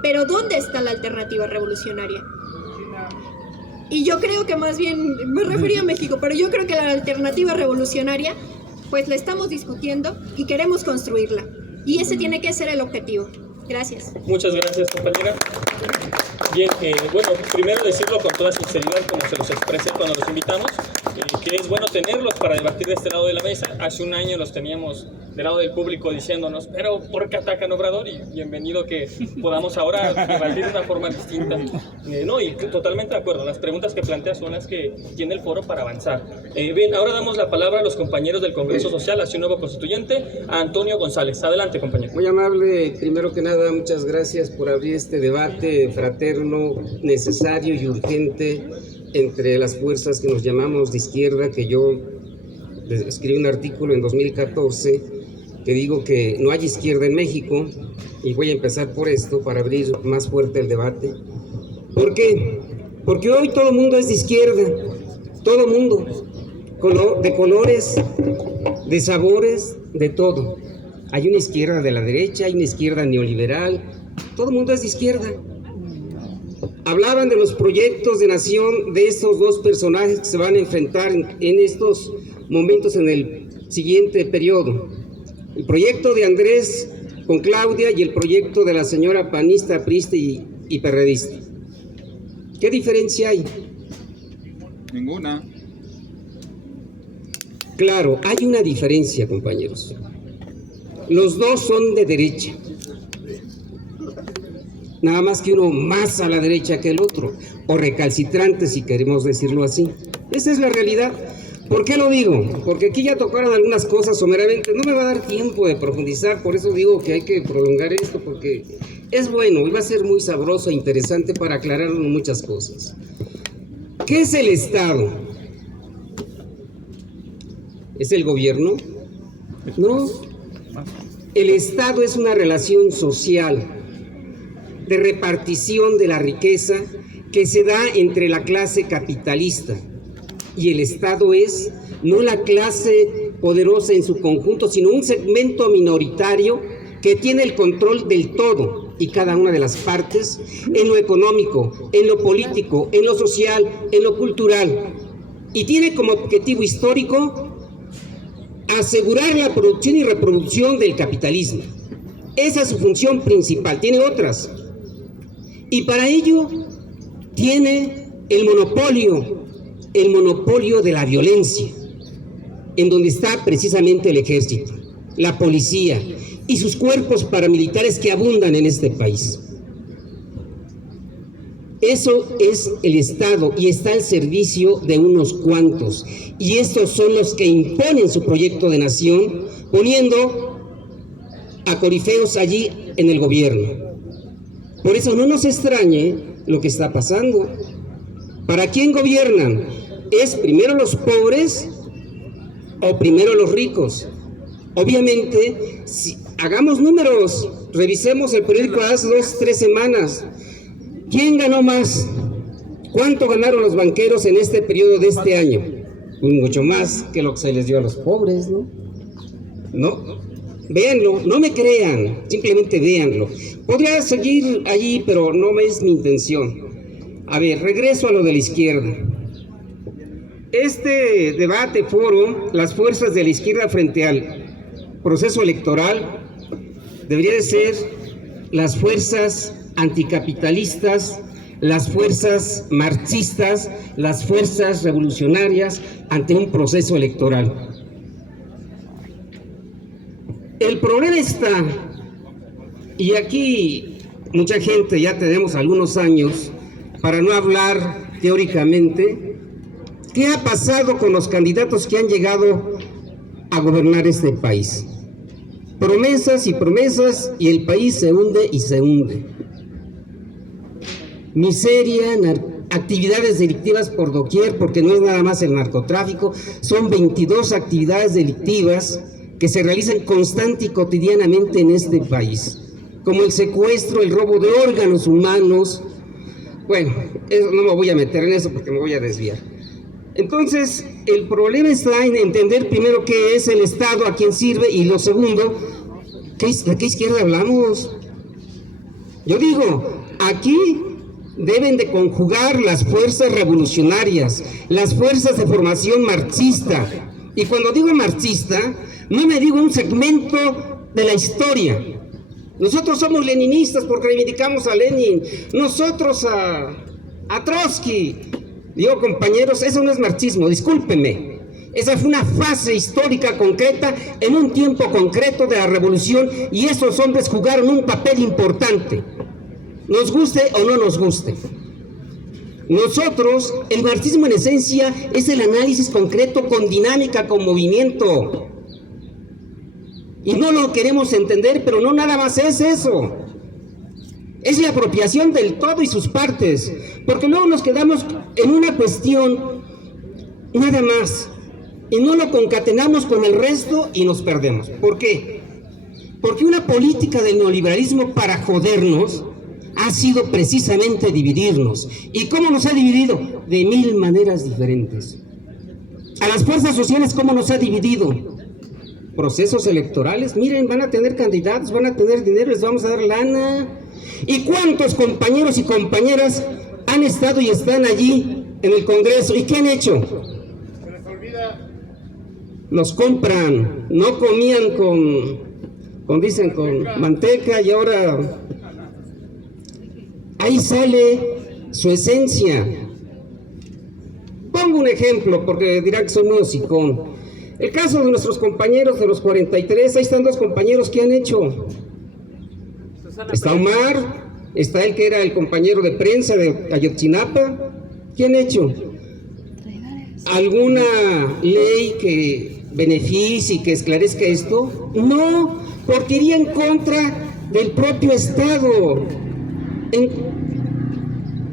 pero ¿dónde está la alternativa revolucionaria? Y yo creo que más bien, me refería a México, pero yo creo que la alternativa revolucionaria, pues la estamos discutiendo y queremos construirla. Y ese tiene que ser el objetivo. Gracias. Muchas gracias, compañera. Bien, bueno, primero decirlo con toda sinceridad, como se los expresé cuando los invitamos, que es bueno tenerlos para debatir de este lado de la mesa. Hace un año los teníamos del lado del público diciéndonos, pero ¿por qué atacan a Obrador? Y bienvenido que podamos ahora debatir de una forma distinta. No, y totalmente de acuerdo, las preguntas que plantea son las que tiene el foro para avanzar. Bien, ahora damos la palabra a los compañeros del Congreso Social hacia un nuevo constituyente, a Antonio González. Adelante, compañero. Muy amable, primero que nada, muchas gracias por abrir este debate fraterno, necesario y urgente entre las fuerzas que nos llamamos de izquierda, que yo escribí un artículo en 2014 que digo que no hay izquierda en México, y voy a empezar por esto para abrir más fuerte el debate. ¿Por qué? Porque hoy todo el mundo es de izquierda, todo el mundo, de colores, de sabores, de todo. Hay una izquierda de la derecha, hay una izquierda neoliberal, todo el mundo es de izquierda. Hablaban de los proyectos de nación de estos dos personajes que se van a enfrentar en estos momentos en el siguiente periodo. El proyecto de Andrés con Claudia y el proyecto de la señora panista, priista y perredista. ¿Qué diferencia hay? Ninguna. Claro, hay una diferencia, compañeros. Los dos son de derecha. Nada más que uno más a la derecha que el otro, o recalcitrante si queremos decirlo así. Esa es la realidad. ¿Por qué lo digo? Porque aquí ya tocaron algunas cosas someramente, no me va a dar tiempo de profundizar, por eso digo que hay que prolongar esto, porque es bueno y va a ser muy sabroso e interesante para aclararnos muchas cosas. ¿Qué es el Estado? ¿Es el gobierno? No. El Estado es una relación social de repartición de la riqueza que se da entre la clase capitalista, y el Estado es no la clase poderosa en su conjunto, sino un segmento minoritario que tiene el control del todo y cada una de las partes en lo económico, en lo político, en lo social, en lo cultural, y tiene como objetivo histórico asegurar la producción y reproducción del capitalismo. Esa es su función principal, tiene otras. Y para ello tiene el monopolio de la violencia, en donde está precisamente el ejército, la policía y sus cuerpos paramilitares que abundan en este país. Eso es el Estado y está al servicio de unos cuantos. Y estos son los que imponen su proyecto de nación, poniendo a corifeos allí en el gobierno. Por eso no nos extrañe lo que está pasando. ¿Para quién gobiernan? ¿Es primero los pobres o primero los ricos? Obviamente, si hagamos números, revisemos el periódico hace 2-3 semanas. ¿Quién ganó más? ¿Cuánto ganaron los banqueros en este periodo de este año? Mucho más que lo que se les dio a los pobres, ¿no? No. Véanlo, no me crean, simplemente véanlo. Podría seguir allí, pero no es mi intención. A ver, regreso a lo de la izquierda. Este debate, foro, las fuerzas de la izquierda frente al proceso electoral, debería de ser las fuerzas anticapitalistas, las fuerzas marxistas, las fuerzas revolucionarias ante un proceso electoral. El problema está, y aquí mucha gente ya tenemos algunos años, para no hablar teóricamente, ¿qué ha pasado con los candidatos que han llegado a gobernar este país? Promesas y promesas, y el país se hunde y se hunde. Miseria, actividades delictivas por doquier, porque no es nada más el narcotráfico, son 22 actividades delictivas que se realizan constante y cotidianamente en este país, como el secuestro, el robo de órganos humanos. Bueno, no me voy a meter en eso porque me voy a desviar. Entonces, el problema está en entender primero qué es el Estado, a quién sirve, y lo segundo, ¿de qué izquierda hablamos? Yo digo, aquí deben de conjugar las fuerzas revolucionarias, las fuerzas de formación marxista. Y cuando digo marxista, no me digo un segmento de la historia. Nosotros somos leninistas porque reivindicamos a Lenin, nosotros a Trotsky. Digo, compañeros, eso no es marxismo, discúlpenme. Esa fue una fase histórica concreta en un tiempo concreto de la revolución, y esos hombres jugaron un papel importante, nos guste o no nos guste. Nosotros, el marxismo en esencia es el análisis concreto con dinámica, con movimiento. Y no lo queremos entender, pero no nada más es eso. Es la apropiación del todo y sus partes, porque luego nos quedamos en una cuestión nada más, y no lo concatenamos con el resto y nos perdemos. ¿Por qué? Porque una política del neoliberalismo para jodernos ha sido precisamente dividirnos. ¿Y cómo nos ha dividido? De 1000 maneras diferentes. A las fuerzas sociales, ¿cómo nos ha dividido? Procesos electorales, miren, van a tener candidatos, van a tener dinero, les vamos a dar lana. ¿Y cuántos compañeros y compañeras han estado y están allí en el Congreso? ¿Y qué han hecho? Se les olvida. Los compran, no comían con manteca, y ahora ahí sale su esencia. Pongo un ejemplo, porque dirán que soy muy hocicón. El caso de nuestros compañeros de los 43, ahí están 2 compañeros que han hecho. Está Omar, está el que era el compañero de prensa de Ayotzinapa. ¿Qué han hecho? ¿Alguna ley que beneficie y que esclarezca esto? No, porque iría en contra del propio Estado.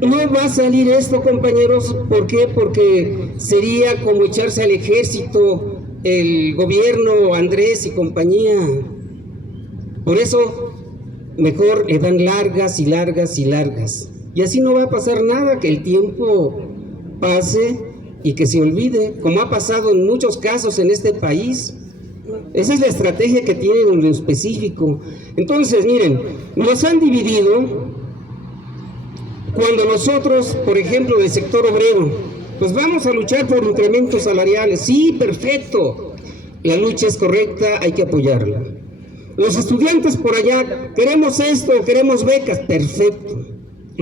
No va a salir esto, compañeros. ¿Por qué? Porque sería como echarse al ejército el gobierno, Andrés y compañía. Por eso mejor le dan largas y largas y largas, y así no va a pasar nada, que el tiempo pase y que se olvide, como ha pasado en muchos casos en este país. Esa es la estrategia que tienen en lo específico. Entonces, miren, nos han dividido cuando nosotros, por ejemplo, del sector obrero, pues vamos a luchar por incrementos salariales. Sí, perfecto, la lucha es correcta, hay que apoyarla. Los estudiantes por allá, queremos esto, queremos becas, perfecto,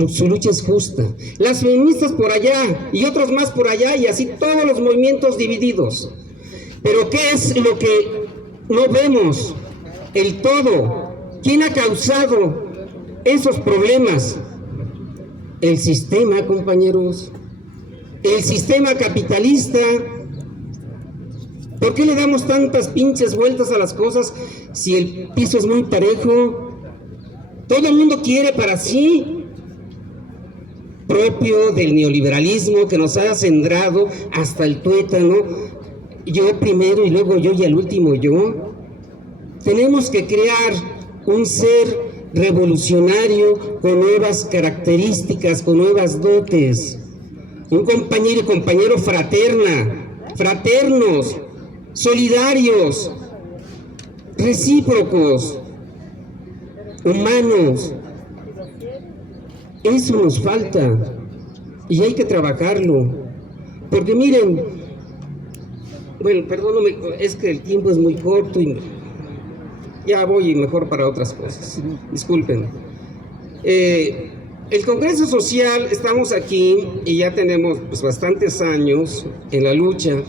su lucha es justa. Las feministas por allá y otros más por allá, y así todos los movimientos divididos. Pero ¿qué es lo que no vemos? El todo. ¿Quién ha causado esos problemas? El sistema, compañeros. El sistema capitalista. ¿Por qué le damos tantas pinches vueltas a las cosas si el piso es muy parejo? Todo el mundo quiere para sí, propio del neoliberalismo que nos ha sembrado hasta el tuétano. Yo primero y luego yo y al último yo. Tenemos que crear un ser revolucionario con nuevas características, con nuevas dotes. Un compañero y compañero fraternos, solidarios. recíprocos, humanos. Eso nos falta y hay que trabajarlo. Porque miren, bueno, perdóname, es que el tiempo es muy corto y ya voy mejor para otras cosas. Disculpen. El Congreso Social, estamos aquí y ya tenemos pues bastantes años en la lucha.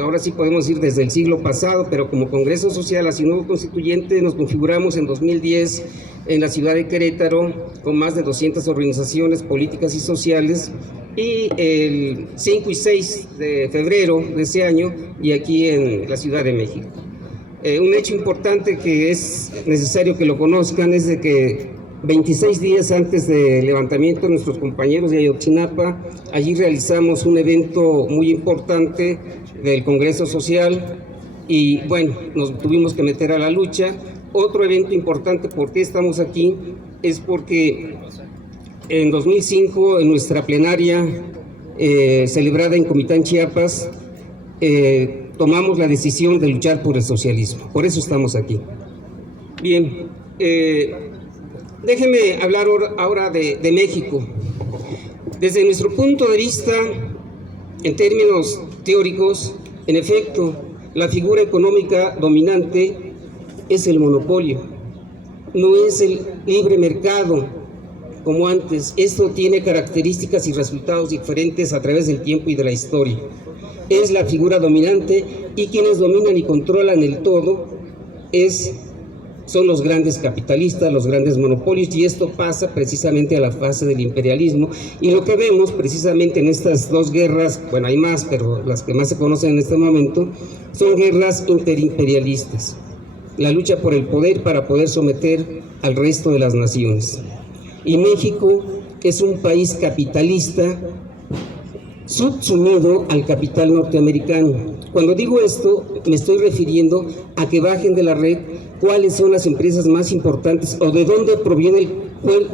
Ahora sí podemos ir desde el siglo pasado, pero como Congreso Social, así nuevo constituyente, nos configuramos en 2010 en la ciudad de Querétaro con más de 200 organizaciones políticas y sociales, y el 5 y 6 de febrero de ese año y aquí en la Ciudad de México. Un hecho importante que es necesario que lo conozcan es de que 26 días antes del levantamiento de nuestros compañeros de Ayotzinapa, allí realizamos un evento muy importante del Congreso Social y bueno, nos tuvimos que meter a la lucha. Otro evento importante, ¿por qué estamos aquí? Es porque en 2005, en nuestra plenaria celebrada en Comitán, Chiapas, tomamos la decisión de luchar por el socialismo. Por eso estamos aquí. Bien, déjenme hablar ahora de México. Desde nuestro punto de vista, en términos teóricos, en efecto, la figura económica dominante es el monopolio, no es el libre mercado como antes. Esto tiene características y resultados diferentes a través del tiempo y de la historia. Es la figura dominante y quienes dominan y controlan el todo son los grandes capitalistas, los grandes monopolios, y esto pasa precisamente a la fase del imperialismo. Y lo que vemos precisamente en estas dos guerras, bueno, hay más, pero las que más se conocen en este momento, son guerras interimperialistas. La lucha por el poder para poder someter al resto de las naciones. Y México es un país capitalista subsumido al capital norteamericano. Cuando digo esto, me estoy refiriendo a que bajen de la red cuáles son las empresas más importantes o de dónde proviene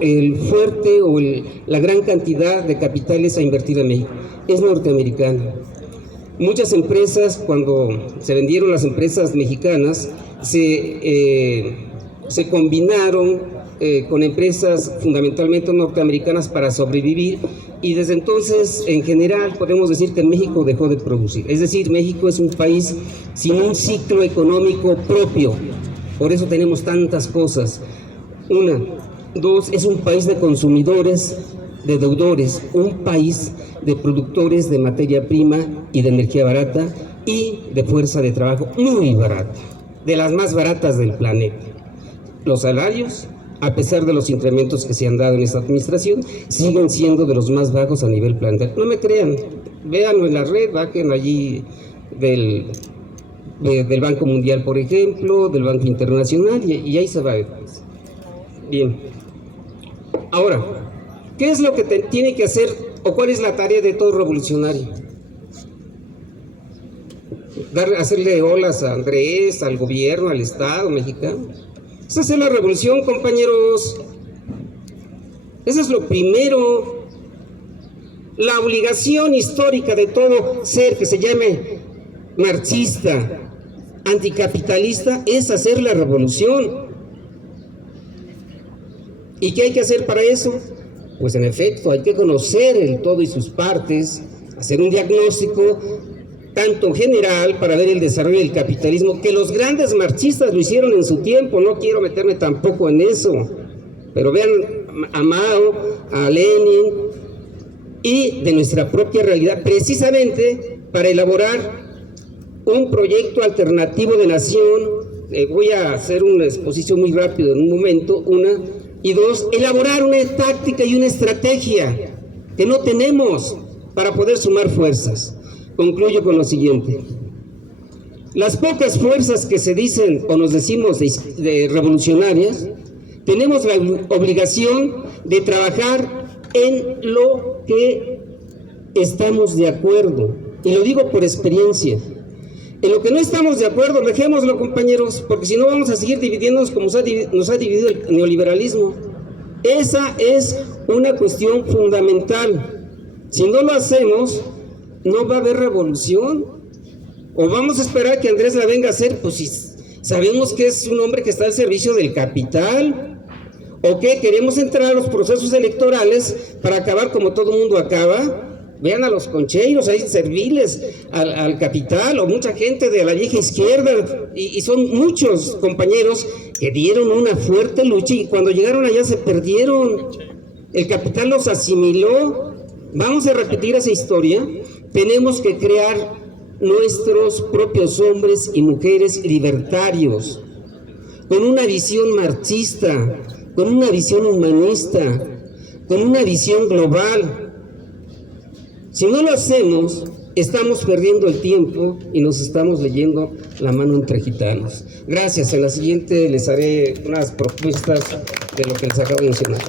el fuerte o la gran cantidad de capitales a invertir en México. Es norteamericano. Muchas empresas, cuando se vendieron las empresas mexicanas, se combinaron con empresas fundamentalmente norteamericanas para sobrevivir, y desde entonces en general podemos decir que México dejó de producir. Es decir, México es un país sin un ciclo económico propio, por eso tenemos tantas cosas. Una, dos, es un país de consumidores, de deudores, un país de productores de materia prima y de energía barata y de fuerza de trabajo muy barata, de las más baratas del planeta. Los salarios, a pesar de los incrementos que se han dado en esta administración, siguen siendo de los más bajos a nivel planetario. No me crean, véanlo en la red, bajen allí del Banco Mundial, por ejemplo, del Banco Internacional, y ahí se va a ver. Bien. Ahora, ¿qué es lo que tiene que hacer o cuál es la tarea de todo revolucionario? Hacerle olas a Andrés, al gobierno, al Estado mexicano. Esa es la revolución, compañeros. Eso es lo primero. La obligación histórica de todo ser que se llame marxista, anticapitalista, es hacer la revolución. ¿Y qué hay que hacer para eso? Pues en efecto, hay que conocer el todo y sus partes, hacer un diagnóstico tanto general para ver el desarrollo del capitalismo, que los grandes marxistas lo hicieron en su tiempo. No quiero meterme tampoco en eso, pero vean a Mao, a Lenin, y de nuestra propia realidad, precisamente para elaborar un proyecto alternativo de nación. Voy a hacer una exposición muy rápido en un momento, una, y dos, elaborar una táctica y una estrategia que no tenemos para poder sumar fuerzas. Concluyo con lo siguiente. Las pocas fuerzas que se dicen o nos decimos de revolucionarias, tenemos la obligación de trabajar en lo que estamos de acuerdo. Y lo digo por experiencia. En lo que no estamos de acuerdo, dejémoslo, compañeros, porque si no vamos a seguir dividiéndonos como nos ha dividido el neoliberalismo. Esa es una cuestión fundamental. Si no lo hacemos, no va a haber revolución. O vamos a esperar que Andrés la venga a hacer. Pues Sabemos que es un hombre que está al servicio del capital, o que queremos entrar a los procesos electorales para acabar como todo mundo acaba. Vean a los concheiros ahí serviles al capital, o mucha gente de la vieja izquierda, y son muchos compañeros que dieron una fuerte lucha y cuando llegaron allá se perdieron. El capital los asimiló. Vamos a repetir esa historia. Tenemos que crear nuestros propios hombres y mujeres libertarios, con una visión marxista, con una visión humanista, con una visión global. Si no lo hacemos, estamos perdiendo el tiempo y nos estamos leyendo la mano entre gitanos. Gracias. En la siguiente les haré unas propuestas de lo que les acabo de mencionar.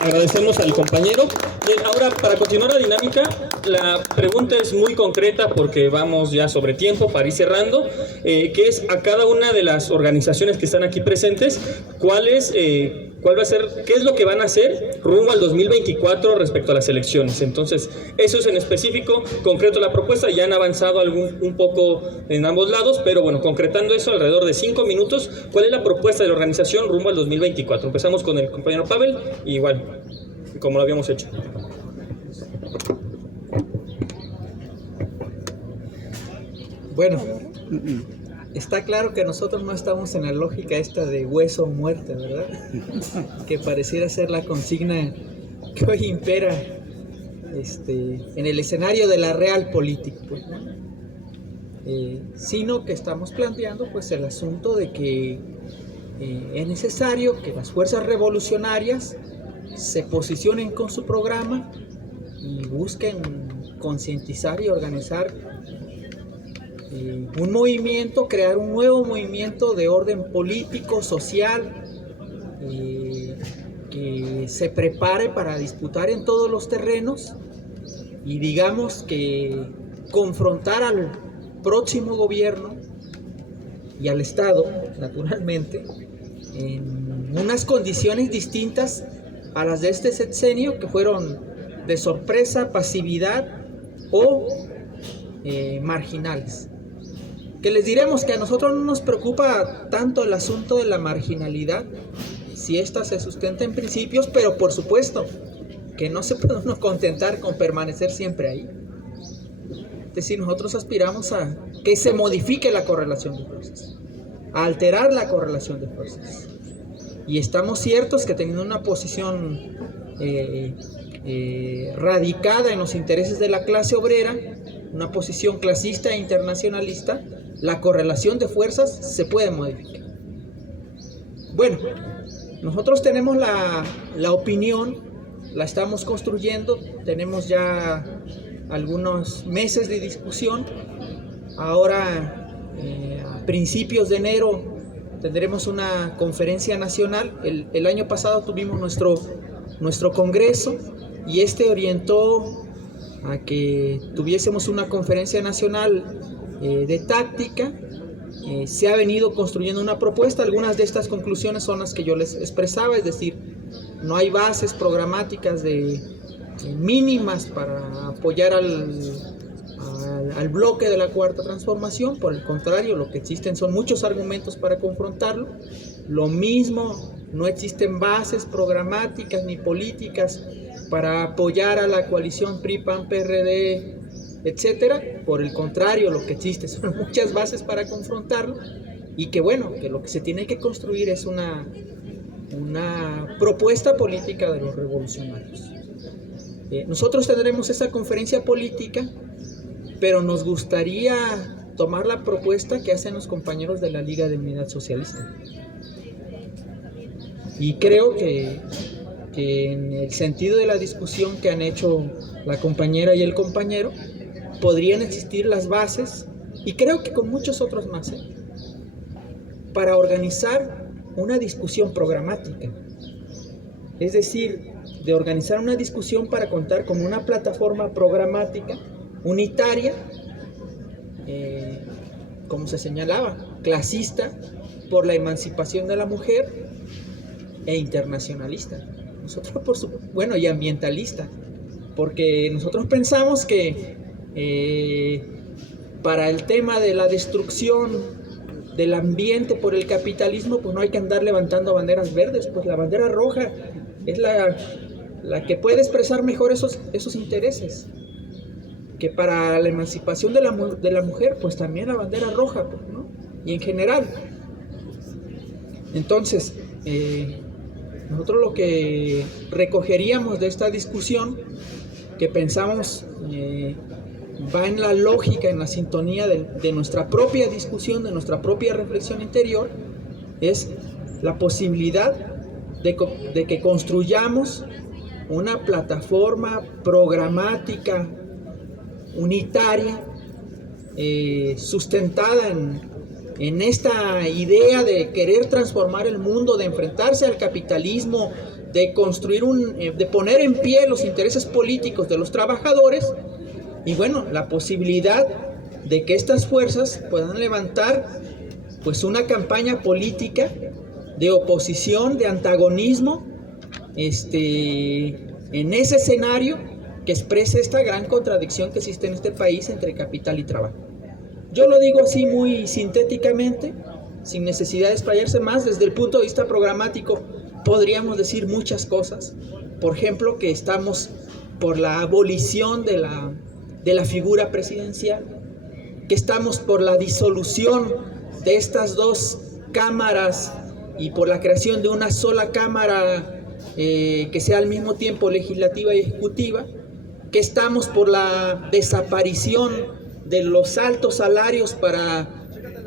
Agradecemos al compañero. Bien, ahora para continuar la dinámica, la pregunta es muy concreta porque vamos ya sobre tiempo para ir cerrando, que es a cada una de las organizaciones que están aquí presentes, cuál va a ser, qué es lo que van a hacer rumbo al 2024 respecto a las elecciones. Entonces, eso es en específico, concreto la propuesta, ya han avanzado un poco en ambos lados, pero bueno, concretando eso alrededor de 5 minutos, ¿cuál es la propuesta de la organización rumbo al 2024? Empezamos con el compañero Pavel, y igual, como lo habíamos hecho. Bueno, está claro que nosotros no estamos en la lógica esta de hueso o muerte, ¿verdad? Que pareciera ser la consigna que hoy impera en el escenario de la real política, pues, ¿no? Sino que estamos planteando pues el asunto de que es necesario que las fuerzas revolucionarias se posicionen con su programa y busquen concientizar y organizar un movimiento, crear un nuevo movimiento de orden político, social, que se prepare para disputar en todos los terrenos y digamos que confrontar al próximo gobierno y al Estado, naturalmente, en unas condiciones distintas a las de este sexenio, que fueron de sorpresa, pasividad o marginales. Que les diremos que a nosotros no nos preocupa tanto el asunto de la marginalidad, si ésta se sustenta en principios, pero por supuesto que no se puede uno contentar con permanecer siempre ahí. Es decir, nosotros aspiramos a que se modifique la correlación de fuerzas, a alterar la correlación de fuerzas. Y estamos ciertos que teniendo una posición radicada en los intereses de la clase obrera, una posición clasista e internacionalista, la correlación de fuerzas se puede modificar. Bueno, nosotros tenemos la opinión, la estamos construyendo, tenemos ya algunos meses de discusión. Ahora, a principios de enero, tendremos una conferencia nacional. El año pasado tuvimos nuestro congreso y orientó a que tuviésemos una conferencia nacional de táctica. Se ha venido construyendo una propuesta. Algunas de estas conclusiones son las que yo les expresaba, es decir, no hay bases programáticas mínimas para apoyar al bloque de la Cuarta Transformación. Por el contrario, lo que existen son muchos argumentos para confrontarlo. Lo mismo, no existen bases programáticas ni políticas para apoyar a la coalición PRI, PAN, PRD, etcétera. Por el contrario, lo que existe son muchas bases para confrontarlo, y que bueno, que lo que se tiene que construir es una propuesta política de los revolucionarios. Nosotros tendremos esa conferencia política, pero nos gustaría tomar la propuesta que hacen los compañeros de la Liga de Unidad Socialista. Y creo que en el sentido de la discusión que han hecho la compañera y el compañero, podrían existir las bases, y creo que con muchos otros más, para organizar una discusión programática. Es decir, de organizar una discusión para contar con una plataforma programática unitaria, como se señalaba, clasista, por la emancipación de la mujer, e internacionalista. Nosotros, y ambientalista, porque nosotros pensamos que para el tema de la destrucción del ambiente por el capitalismo, pues no hay que andar levantando banderas verdes, pues la bandera roja es la que puede expresar mejor esos intereses. Que para la emancipación de la mujer, pues también la bandera roja, pues, ¿no? Y en general. Entonces, nosotros lo que recogeríamos de esta discusión, que pensamos va en la lógica, en la sintonía de nuestra propia discusión, de nuestra propia reflexión interior, es la posibilidad de que construyamos una plataforma programática unitaria, sustentada en esta idea de querer transformar el mundo, de enfrentarse al capitalismo, de construir de poner en pie los intereses políticos de los trabajadores, y bueno, la posibilidad de que estas fuerzas puedan levantar pues una campaña política de oposición, de antagonismo, en ese escenario que exprese esta gran contradicción que existe en este país entre capital y trabajo. Yo lo digo así muy sintéticamente, sin necesidad de explayarse más. Desde el punto de vista programático podríamos decir muchas cosas. Por ejemplo, que estamos por la abolición de la figura presidencial, que estamos por la disolución de estas dos cámaras y por la creación de una sola cámara que sea al mismo tiempo legislativa y ejecutiva, que estamos por la desaparición de los altos salarios para,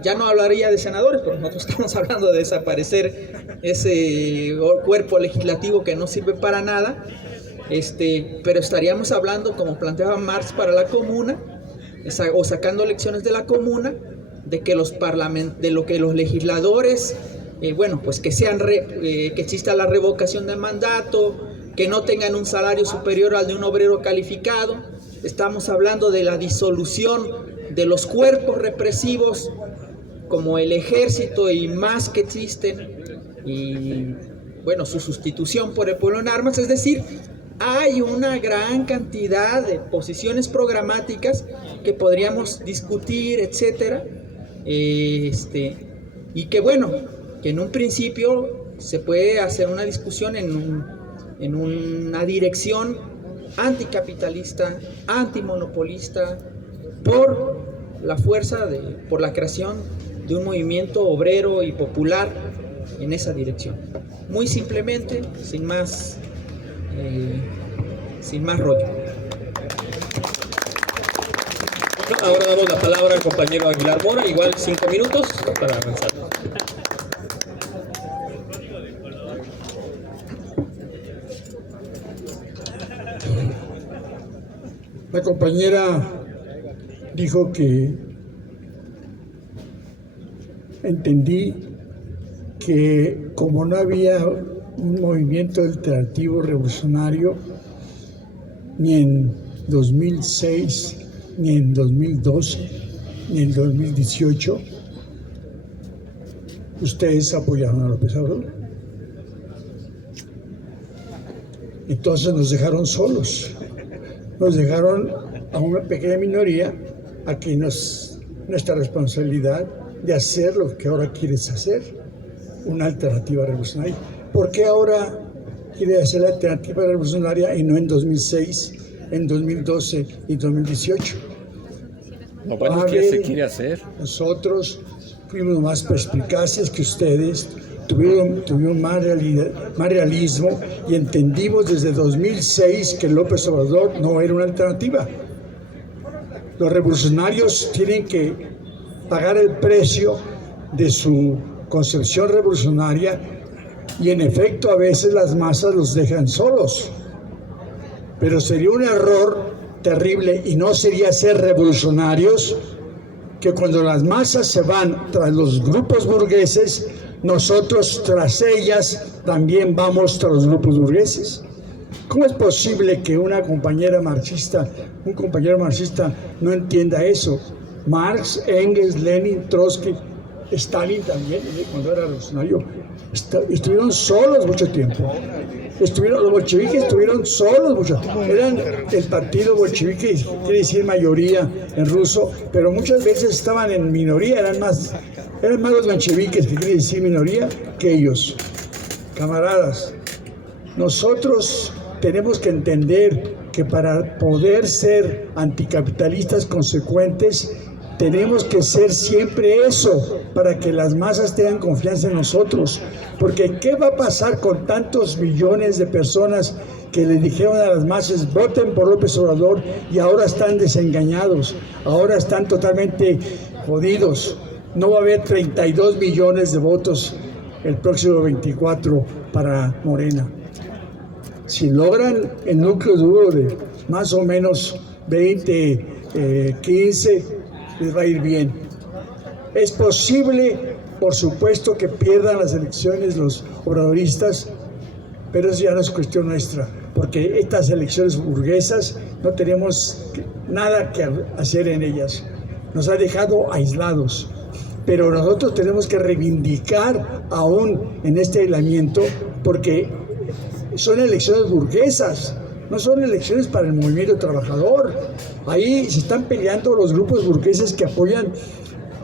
ya no hablaría de senadores, pero nosotros estamos hablando de desaparecer ese cuerpo legislativo que no sirve para nada, pero estaríamos hablando, como planteaba Marx, para la comuna, o sacando lecciones de la comuna, de que lo que los legisladores, pues que exista la revocación de mandato, que no tengan un salario superior al de un obrero calificado. Estamos hablando de la disolución de los cuerpos represivos como el ejército y más que existen, y bueno, su sustitución por el pueblo en armas. Es decir, hay una gran cantidad de posiciones programáticas que podríamos discutir, etcétera, y que bueno, que en un principio se puede hacer una discusión en una dirección anticapitalista, antimonopolista, por la fuerza, por la creación de un movimiento obrero y popular en esa dirección. Muy simplemente, sin más rollo. Ahora damos la palabra al compañero Aguilar Mora, igual 5 minutos para avanzar. La compañera dijo que entendí que como no había un movimiento alternativo revolucionario ni en 2006, ni en 2012, ni en 2018, ustedes apoyaron a López Obrador. Entonces nos dejaron solos. Nos dejaron a una pequeña minoría a que nuestra responsabilidad de hacer lo que ahora quieres hacer, una alternativa revolucionaria. ¿Por qué ahora quiere hacer la alternativa revolucionaria y no en 2006, en 2012 y 2018? No, bueno, ¿qué se quiere hacer? Nosotros fuimos más perspicaces que ustedes, tuvimos más realismo y entendimos desde 2006 que López Obrador no era una alternativa. Los revolucionarios tienen que pagar el precio de su concepción revolucionaria y en efecto a veces las masas los dejan solos. Pero sería un error terrible y no sería ser revolucionarios que cuando las masas se van tras los grupos burgueses, nosotros tras ellas también vamos tras los grupos burgueses. ¿Cómo es posible que un compañero marxista no entienda eso? Marx, Engels, Lenin, Trotsky, Stalin también, cuando era revolucionario, estuvieron solos mucho tiempo. los bolcheviques estuvieron solos, muchos. Eran el partido bolchevique, quiere decir mayoría en ruso, pero muchas veces estaban en minoría, eran más los bolcheviques, que quiere decir minoría, que ellos. Camaradas, nosotros tenemos que entender que para poder ser anticapitalistas consecuentes, tenemos que ser siempre eso, para que las masas tengan confianza en nosotros. Porque ¿qué va a pasar con tantos millones de personas que le dijeron a las masas, voten por López Obrador, y ahora están desengañados, ahora están totalmente jodidos? No va a haber 32 millones de votos el próximo 24 para Morena. Si logran el núcleo duro de más o menos 20, 15, les va a ir bien. Es posible, por supuesto, que pierdan las elecciones los obradoristas, pero eso ya no es cuestión nuestra, porque estas elecciones burguesas no tenemos nada que hacer en ellas. Nos ha dejado aislados. Pero nosotros tenemos que reivindicar aún en este aislamiento, porque son elecciones burguesas, no son elecciones para el movimiento trabajador. Ahí se están peleando los grupos burgueses que apoyan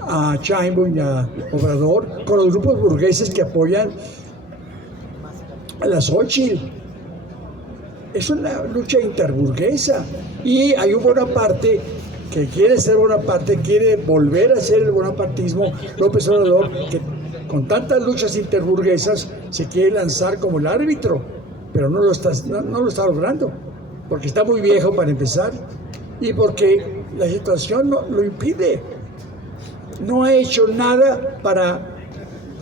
a Sheinbaum y a Obrador con los grupos burgueses que apoyan a la Xochitl. Es una lucha interburguesa, y hay una buena parte que quiere ser Bonaparte, quiere volver a ser el bonapartismo. López Obrador, que con tantas luchas interburguesas se quiere lanzar como el árbitro, pero no lo está logrando, porque está muy viejo para empezar, y porque la situación lo impide. No ha hecho nada para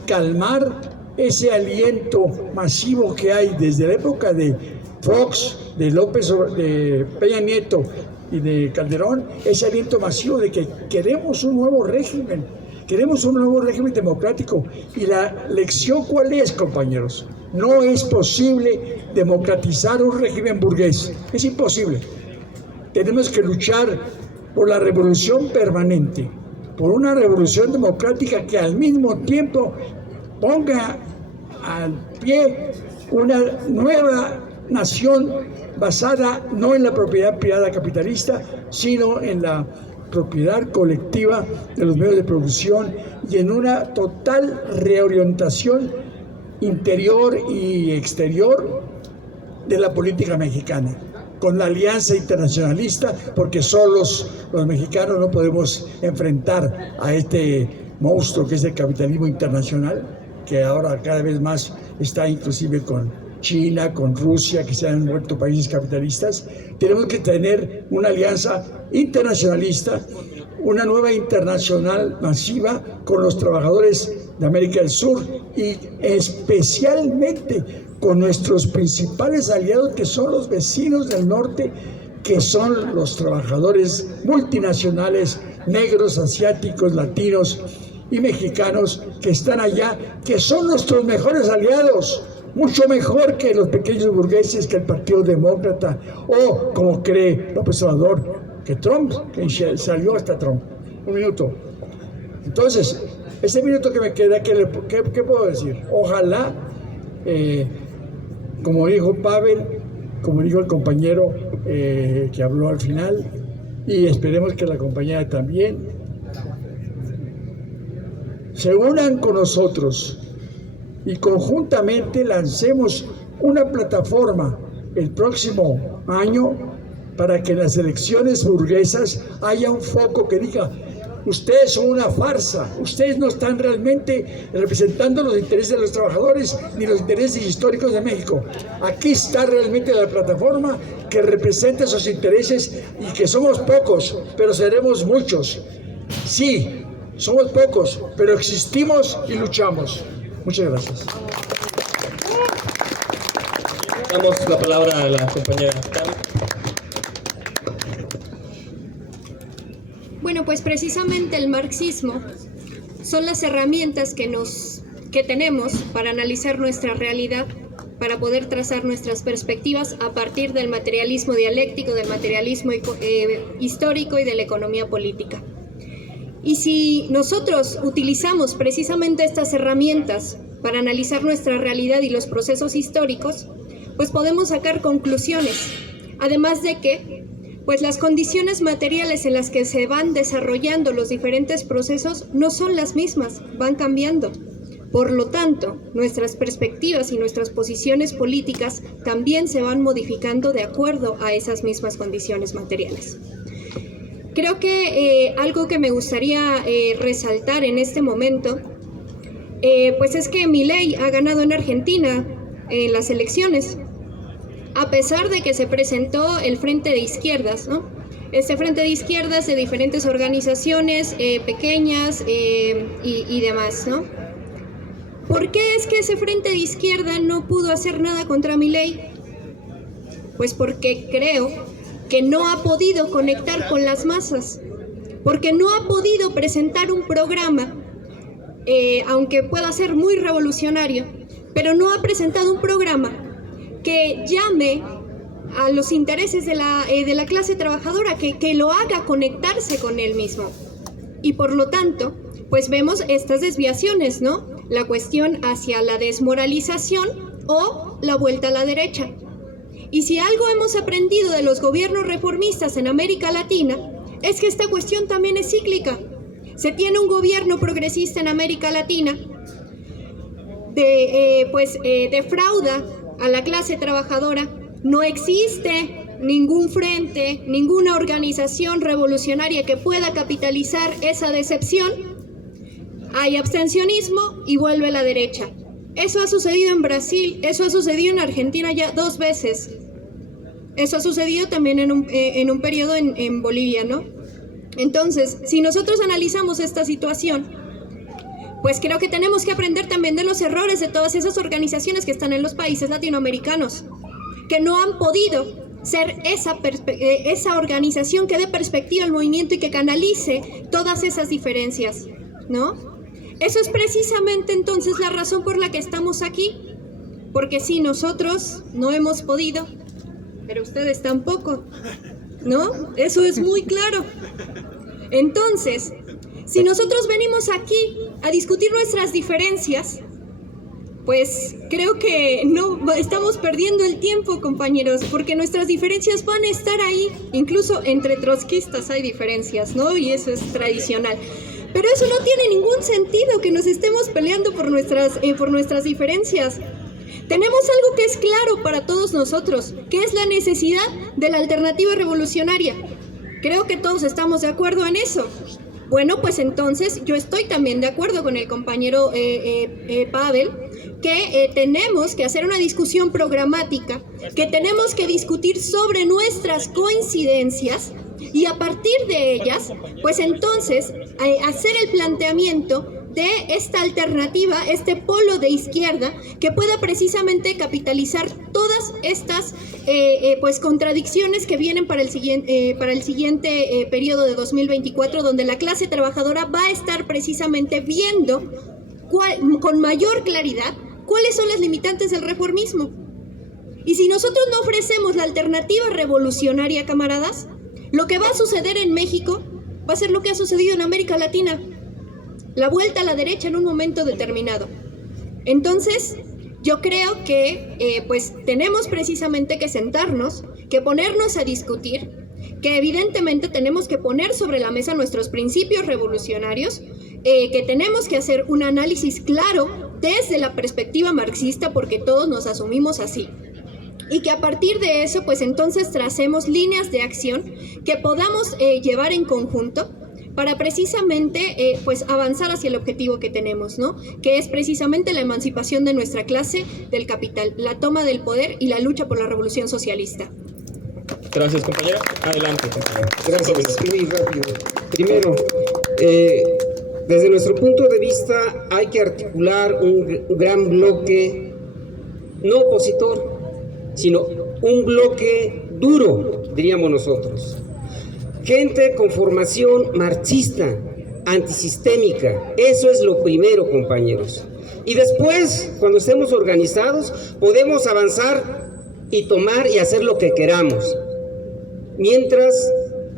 calmar ese aliento masivo que hay desde la época de Fox, de Peña Nieto y de Calderón, ese aliento masivo de que queremos un nuevo régimen democrático. Y la lección, ¿cuál es, compañeros? No es posible democratizar un régimen burgués, es imposible. Tenemos que luchar por la revolución permanente, por una revolución democrática que al mismo tiempo ponga al pie una nueva nación basada no en la propiedad privada capitalista, sino en la propiedad colectiva de los medios de producción, y en una total reorientación interior y exterior de la política mexicana, con la alianza internacionalista, porque solos los mexicanos no podemos enfrentar a este monstruo que es el capitalismo internacional, que ahora cada vez más está inclusive con China, con Rusia, que se han vuelto países capitalistas. Tenemos que tener una alianza internacionalista, una nueva internacional masiva con los trabajadores de América del Sur, y especialmente con nuestros principales aliados, que son los vecinos del norte, que son los trabajadores multinacionales, negros, asiáticos, latinos y mexicanos que están allá, que son nuestros mejores aliados, mucho mejor que los pequeños burgueses, que el Partido Demócrata, o como cree López Obrador, que Trump, que salió hasta Trump. Un minuto. Entonces, ese minuto que me queda, ¿qué puedo decir? Ojalá, como dijo Pavel, como dijo el compañero que habló al final, y esperemos que la compañera también, se unan con nosotros y conjuntamente lancemos una plataforma el próximo año para que en las elecciones burguesas haya un foco que diga: ustedes son una farsa, ustedes no están realmente representando los intereses de los trabajadores ni los intereses históricos de México. Aquí está realmente la plataforma que representa esos intereses, y que somos pocos, pero seremos muchos. Sí, somos pocos, pero existimos y luchamos. Muchas gracias. Damos la palabra a la compañera. Bueno, pues precisamente el marxismo son las herramientas que tenemos para analizar nuestra realidad, para poder trazar nuestras perspectivas a partir del materialismo dialéctico, del materialismo histórico y de la economía política. Y si nosotros utilizamos precisamente estas herramientas para analizar nuestra realidad y los procesos históricos, pues podemos sacar conclusiones. Además de que, pues las condiciones materiales en las que se van desarrollando los diferentes procesos no son las mismas, van cambiando. Por lo tanto, nuestras perspectivas y nuestras posiciones políticas también se van modificando de acuerdo a esas mismas condiciones materiales. Creo que algo que me gustaría resaltar en este momento, pues es que Milei ha ganado en Argentina en las elecciones, a pesar de que se presentó el Frente de Izquierdas, ¿no? Este Frente de Izquierdas de diferentes organizaciones pequeñas y demás, ¿no? ¿Por qué es que ese Frente de Izquierda no pudo hacer nada contra Milei? Pues porque creo que no ha podido conectar con las masas, porque no ha podido presentar un programa, aunque pueda ser muy revolucionario, pero no ha presentado un programa que llame a los intereses de la clase trabajadora, que lo haga conectarse con él mismo. Y por lo tanto, pues vemos estas desviaciones, ¿no? La cuestión hacia la desmoralización o la vuelta a la derecha. Y si algo hemos aprendido de los gobiernos reformistas en América Latina, es que esta cuestión también es cíclica. Se tiene un gobierno progresista en América Latina, defrauda a la clase trabajadora, no existe ningún frente, ninguna organización revolucionaria que pueda capitalizar esa decepción, hay abstencionismo y vuelve la derecha. Eso ha sucedido en Brasil, eso ha sucedido en Argentina ya 2 veces. Eso ha sucedido también en un periodo en Bolivia, ¿no? Entonces, si nosotros analizamos esta situación, pues creo que tenemos que aprender también de los errores de todas esas organizaciones que están en los países latinoamericanos, que no han podido ser esa organización que dé perspectiva al movimiento y que canalice todas esas diferencias, ¿no? Eso es precisamente entonces la razón por la que estamos aquí, porque si nosotros no hemos podido, pero ustedes tampoco, ¿no? Eso es muy claro. Entonces, si nosotros venimos aquí a discutir nuestras diferencias, pues creo que no estamos perdiendo el tiempo, compañeros, porque nuestras diferencias van a estar ahí. Incluso entre trotskistas hay diferencias, ¿no? Y eso es tradicional. Pero eso no tiene ningún sentido, que nos estemos peleando por nuestras diferencias. Tenemos algo que es claro para todos nosotros, que es la necesidad de la alternativa revolucionaria. Creo que todos estamos de acuerdo en eso. Bueno, pues entonces yo estoy también de acuerdo con el compañero Pavel, que tenemos que hacer una discusión programática, que tenemos que discutir sobre nuestras coincidencias y a partir de ellas, pues entonces hacer el planteamiento de esta alternativa, este polo de izquierda que pueda precisamente capitalizar todas estas pues contradicciones que vienen para el siguiente periodo de 2024, donde la clase trabajadora va a estar precisamente viendo con mayor claridad cuáles son las limitantes del reformismo. Y si nosotros no ofrecemos la alternativa revolucionaria, camaradas, lo que va a suceder en México va a ser lo que ha sucedido en América Latina, la vuelta a la derecha en un momento determinado. Entonces, yo creo que pues tenemos precisamente que sentarnos, que ponernos a discutir, que evidentemente tenemos que poner sobre la mesa nuestros principios revolucionarios, que tenemos que hacer un análisis claro desde la perspectiva marxista, porque todos nos asumimos así. Y que a partir de eso, pues entonces tracemos líneas de acción que podamos llevar en conjunto para precisamente pues avanzar hacia el objetivo que tenemos, ¿no? Que es precisamente la emancipación de nuestra clase del capital, la toma del poder y la lucha por la revolución socialista. Gracias, compañera. Adelante, compañera. Gracias, muy rápido. Primero, desde nuestro punto de vista hay que articular un gran bloque no opositor, sino un bloque duro, diríamos nosotros. Gente con formación marxista, antisistémica, eso es lo primero, compañeros. Y después, cuando estemos organizados, podemos avanzar y tomar y hacer lo que queramos. Mientras,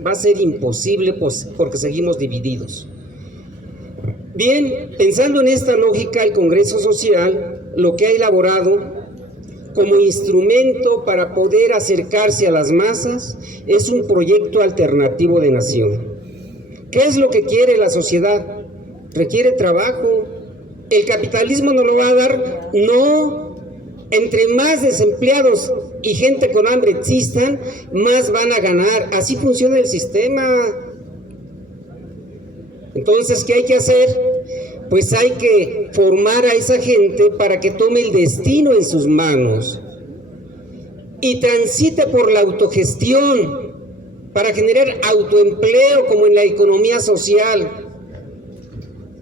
va a ser imposible, pues, porque seguimos divididos. Bien, pensando en esta lógica, el Congreso Social lo que ha elaborado como instrumento para poder acercarse a las masas, es un proyecto alternativo de nación. ¿Qué es lo que quiere la sociedad? Requiere trabajo. ¿El capitalismo nos lo va a dar? No. Entre más desempleados y gente con hambre existan, más van a ganar. Así funciona el sistema. Entonces, ¿qué hay que hacer? Pues hay que formar a esa gente para que tome el destino en sus manos y transite por la autogestión para generar autoempleo como en la economía social.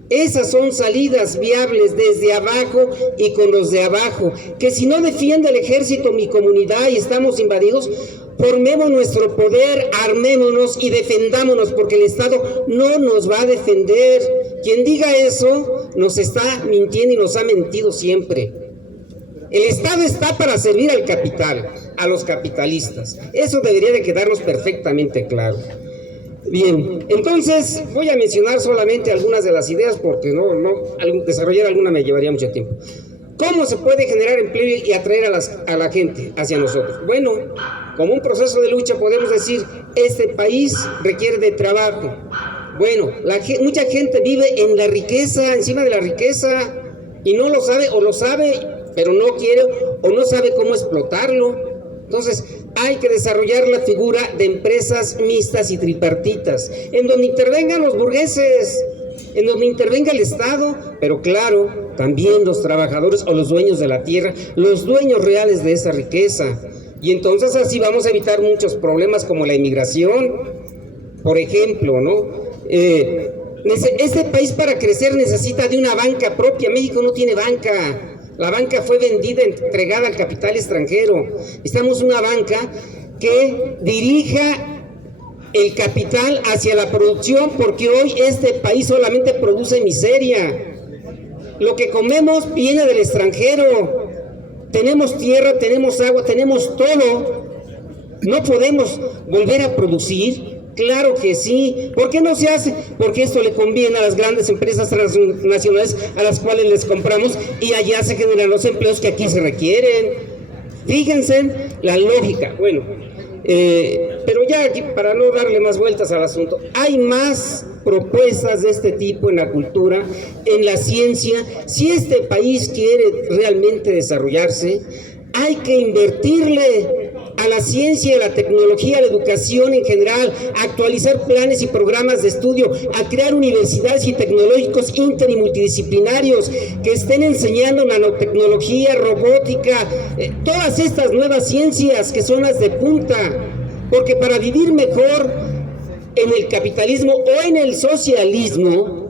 Esas son salidas viables desde abajo y con los de abajo. Que si no defiende el ejército mi comunidad y estamos invadidos, formemos nuestro poder, armémonos y defendámonos, porque el Estado no nos va a defender. Quien diga eso nos está mintiendo y nos ha mentido siempre. El Estado está para servir al capital, a los capitalistas. Eso debería de quedarnos perfectamente claro. Bien, entonces voy a mencionar solamente algunas de las ideas porque desarrollar alguna me llevaría mucho tiempo. ¿Cómo se puede generar empleo y atraer a la gente hacia nosotros? Bueno, como un proceso de lucha podemos decir, este país requiere de trabajo. Bueno, mucha gente vive en la riqueza, encima de la riqueza, y no lo sabe, o lo sabe, pero no quiere, o no sabe cómo explotarlo. Entonces, hay que desarrollar la figura de empresas mixtas y tripartitas, en donde intervengan los burgueses, en donde intervenga el Estado, pero claro, también los trabajadores o los dueños de la tierra, los dueños reales de esa riqueza. Y entonces así vamos a evitar muchos problemas como la inmigración, por ejemplo, ¿no? Este país para crecer necesita de una banca propia. México no tiene banca. La banca fue vendida, entregada al capital extranjero. Necesitamos una banca que dirija el capital hacia la producción, porque hoy este país solamente produce miseria. Lo que comemos viene del extranjero. Tenemos tierra, tenemos agua, tenemos todo. ¿No podemos volver a producir? Claro que sí. ¿Por qué no se hace? Porque esto le conviene a las grandes empresas transnacionales a las cuales les compramos y allá se generan los empleos que aquí se requieren. Fíjense la lógica. Bueno, pero ya aquí, para no darle más vueltas al asunto, hay más propuestas de este tipo en la cultura, en la ciencia. Si este país quiere realmente desarrollarse, hay que invertirle a la ciencia, a la tecnología, a la educación en general, a actualizar planes y programas de estudio, a crear universidades y tecnológicos inter y multidisciplinarios que estén enseñando nanotecnología, robótica, todas estas nuevas ciencias que son las de punta, porque para vivir mejor en el capitalismo o en el socialismo,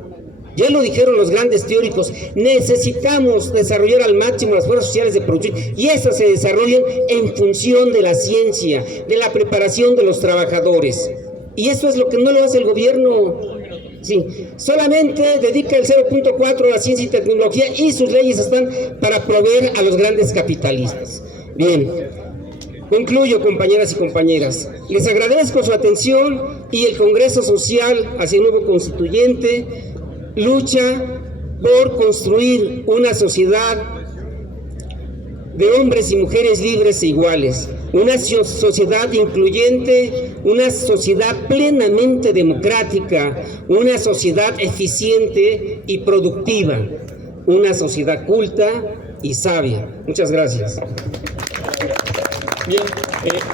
ya lo dijeron los grandes teóricos, necesitamos desarrollar al máximo las fuerzas sociales de producción, y esas se desarrollan en función de la ciencia, de la preparación de los trabajadores. Y eso es lo que no lo hace el gobierno. Sí, solamente dedica el 0.4 a la ciencia y tecnología, y sus leyes están para proveer a los grandes capitalistas. Bien, concluyo, compañeras y compañeras. Les agradezco su atención, y el Congreso Social hacia el nuevo constituyente lucha por construir una sociedad de hombres y mujeres libres e iguales, una sociedad incluyente, una sociedad plenamente democrática, una sociedad eficiente y productiva, una sociedad culta y sabia. Muchas gracias. Bien,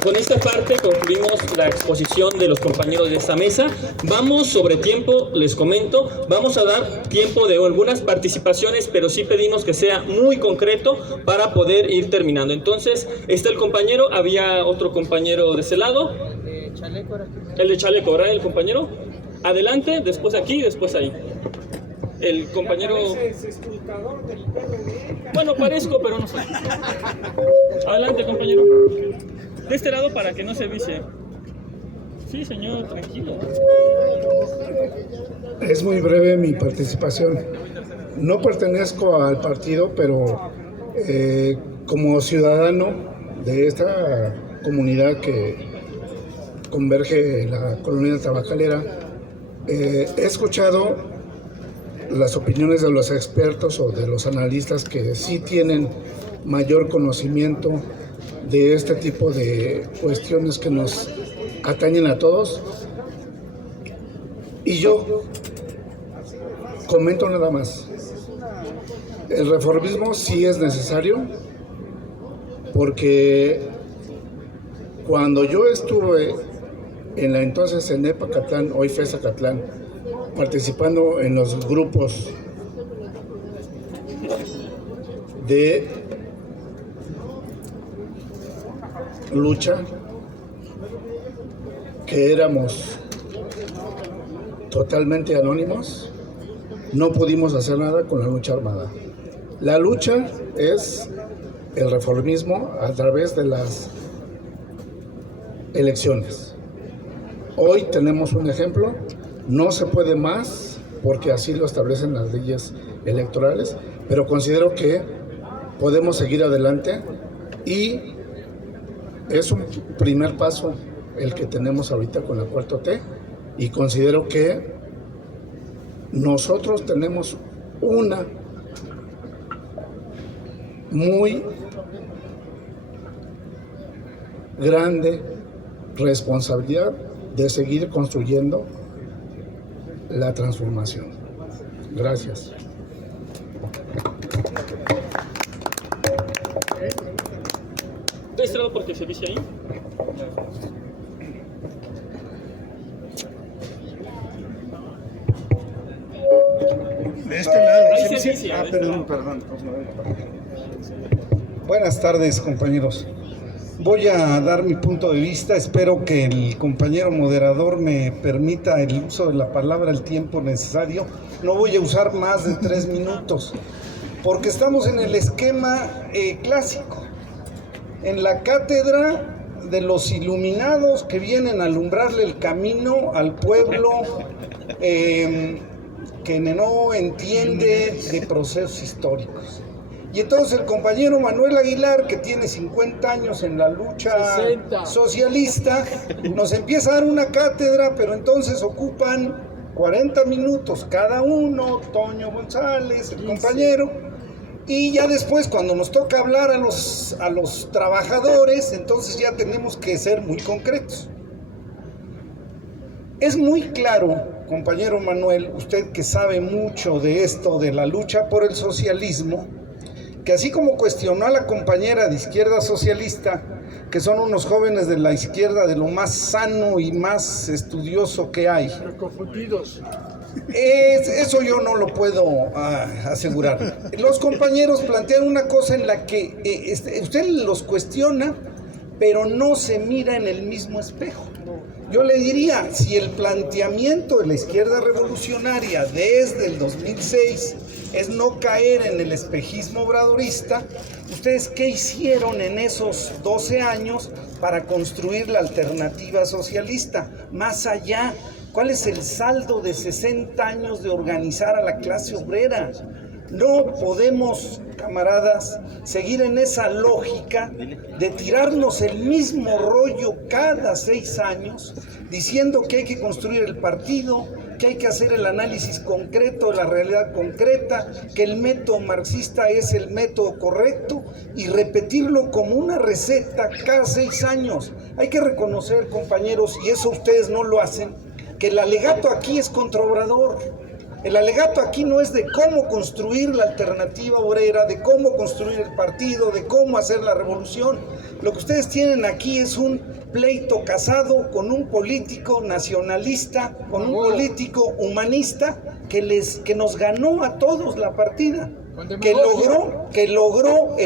con esta parte concluimos la exposición de los compañeros de esta mesa. Vamos sobre tiempo, les comento, vamos a dar tiempo de algunas participaciones, pero sí pedimos que sea muy concreto para poder ir terminando. Entonces, está el compañero, había otro compañero de ese lado. El de chaleco, ¿verdad? El compañero. Adelante, después aquí, después ahí. El compañero... Bueno, parezco, pero no sé. Adelante, compañero. De este lado para que no se vicie. Sí, señor, tranquilo. Es muy breve mi participación. No pertenezco al partido, pero como ciudadano de esta comunidad que converge la colonia tabacalera, he escuchado las opiniones de los expertos o de los analistas que sí tienen mayor conocimiento de este tipo de cuestiones que nos atañen a todos. Y yo comento nada más. El reformismo sí es necesario, porque cuando yo estuve en la entonces CENEP Acatlán, hoy FES Acatlán, participando en los grupos de lucha, que éramos totalmente anónimos, no pudimos hacer nada con la lucha armada. La lucha es el reformismo a través de las elecciones. Hoy tenemos un ejemplo, no se puede más porque así lo establecen las leyes electorales, pero considero que podemos seguir adelante y es un primer paso el que tenemos ahorita con la 4T, y considero que nosotros tenemos una muy grande responsabilidad de seguir construyendo la transformación. Gracias. Estrado, porque se dice ahí. De este lado. Ahí se dice, Perdón. Buenas tardes, compañeros. Voy a dar mi punto de vista. Espero que el compañero moderador me permita el uso de la palabra el tiempo necesario. No voy a usar más de 3 minutos, porque estamos en el esquema clásico, en la cátedra de los iluminados que vienen a alumbrarle el camino al pueblo que no entiende de procesos históricos. Y entonces el compañero Manuel Aguilar, que tiene 50 años en la lucha 60. Socialista, nos empieza a dar una cátedra, pero entonces ocupan 40 minutos cada uno, Toño González, el compañero, y ya después cuando nos toca hablar a los trabajadores, entonces ya tenemos que ser muy concretos. Es muy claro, compañero Manuel, usted que sabe mucho de esto, de la lucha por el socialismo, que así como cuestionó a la compañera de izquierda socialista, que son unos jóvenes de la izquierda de lo más sano y más estudioso que hay. Pero confundidos. Eso yo no lo puedo asegurar. Los compañeros plantean una cosa en la que usted los cuestiona, pero no se mira en el mismo espejo. Yo le diría, si el planteamiento de la izquierda revolucionaria desde el 2006 es no caer en el espejismo obradorista, ¿ustedes qué hicieron en esos 12 años para construir la alternativa socialista? Más allá, ¿cuál es el saldo de 60 años de organizar a la clase obrera? No podemos, camaradas, seguir en esa lógica de tirarnos el mismo rollo cada 6 años, diciendo que hay que construir el partido, que hay que hacer el análisis concreto de la realidad concreta, que el método marxista es el método correcto, y repetirlo como una receta cada 6 años. Hay que reconocer, compañeros, y eso ustedes no lo hacen, que el alegato aquí es contra Obrador. El alegato aquí no es de cómo construir la alternativa obrera, de cómo construir el partido, de cómo hacer la revolución. Lo que ustedes tienen aquí es un pleito casado con un político nacionalista, con un político humanista que nos ganó a todos la partida, que logró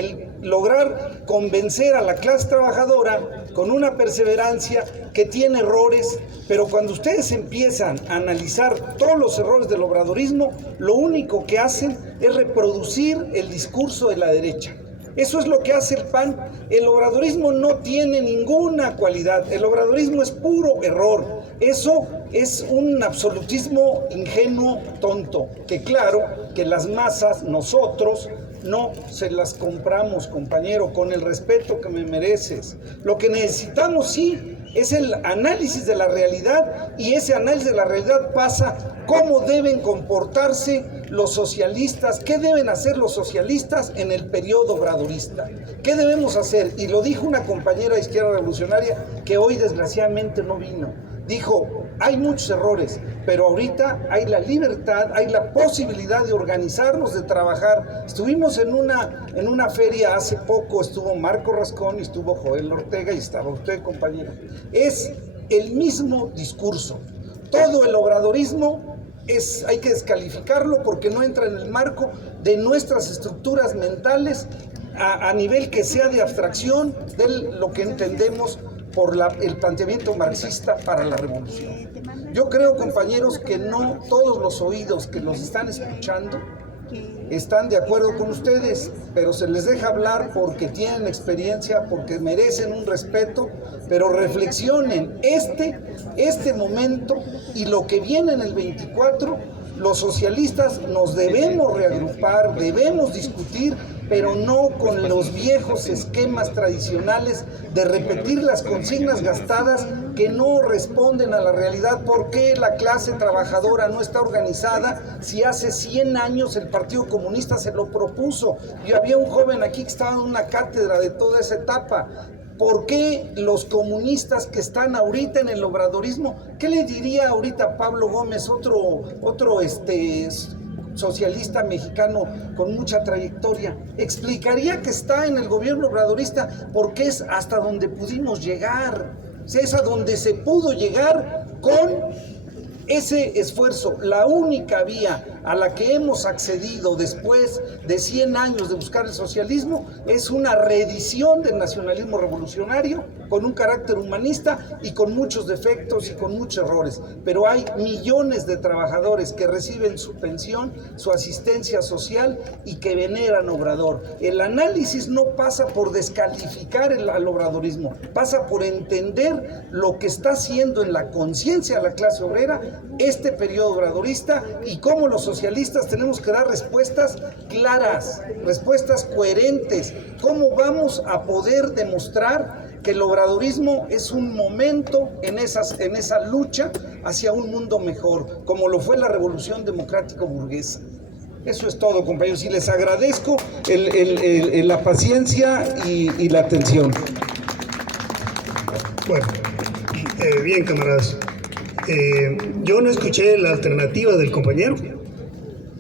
lograr convencer a la clase trabajadora con una perseverancia que tiene errores, pero cuando ustedes empiezan a analizar todos los errores del obradorismo, lo único que hacen es reproducir el discurso de la derecha. Eso es lo que hace el PAN. El obradorismo no tiene ninguna cualidad, el obradorismo es puro error. Eso es un absolutismo ingenuo, tonto, que claro, que las masas, nosotros, no se las compramos, compañero, con el respeto que me mereces. Lo que necesitamos, sí, es el análisis de la realidad, y ese análisis de la realidad pasa cómo deben comportarse los socialistas, qué deben hacer los socialistas en el periodo obradorista, qué debemos hacer. Y lo dijo una compañera de Izquierda Revolucionaria que hoy desgraciadamente no vino. Dijo, hay muchos errores, pero ahorita hay la libertad, hay la posibilidad de organizarnos, de trabajar. Estuvimos en una feria hace poco, estuvo Marco Rascón y estuvo Joel Ortega y estaba usted, compañero. Es el mismo discurso. Todo el obradorismo hay que descalificarlo porque no entra en el marco de nuestras estructuras mentales a nivel que sea de abstracción de lo que entendemos por el planteamiento marxista para la revolución. Yo creo, compañeros, que no todos los oídos que los están escuchando están de acuerdo con ustedes, pero se les deja hablar porque tienen experiencia, porque merecen un respeto, pero reflexionen este momento y lo que viene en el 24, los socialistas nos debemos reagrupar, debemos discutir, pero no con los viejos esquemas tradicionales de repetir las consignas gastadas que no responden a la realidad. ¿Por qué la clase trabajadora no está organizada si hace 100 años el Partido Comunista se lo propuso? Yo había un joven aquí que estaba en una cátedra de toda esa etapa. ¿Por qué los comunistas que están ahorita en el obradorismo? ¿Qué le diría ahorita Pablo Gómez, otro socialista mexicano con mucha trayectoria? Explicaría que está en el gobierno obradorista porque es hasta donde pudimos llegar, es a donde se pudo llegar con ese esfuerzo. La única vía a la que hemos accedido después de 100 años de buscar el socialismo es una reedición del nacionalismo revolucionario con un carácter humanista y con muchos defectos y con muchos errores, pero hay millones de trabajadores que reciben su pensión, su asistencia social y que veneran Obrador. El análisis no pasa por descalificar al obradorismo, pasa por entender lo que está haciendo en la conciencia de la clase obrera este periodo obradorista y cómo los socialistas tenemos que dar respuestas claras, respuestas coherentes. ¿Cómo vamos a poder demostrar que el obradorismo es un momento en esa lucha hacia un mundo mejor, como lo fue la revolución democrático-burguesa? Eso es todo, compañeros, y les agradezco la paciencia y la atención. Bueno, bien, camaradas. Yo no escuché la alternativa del compañero.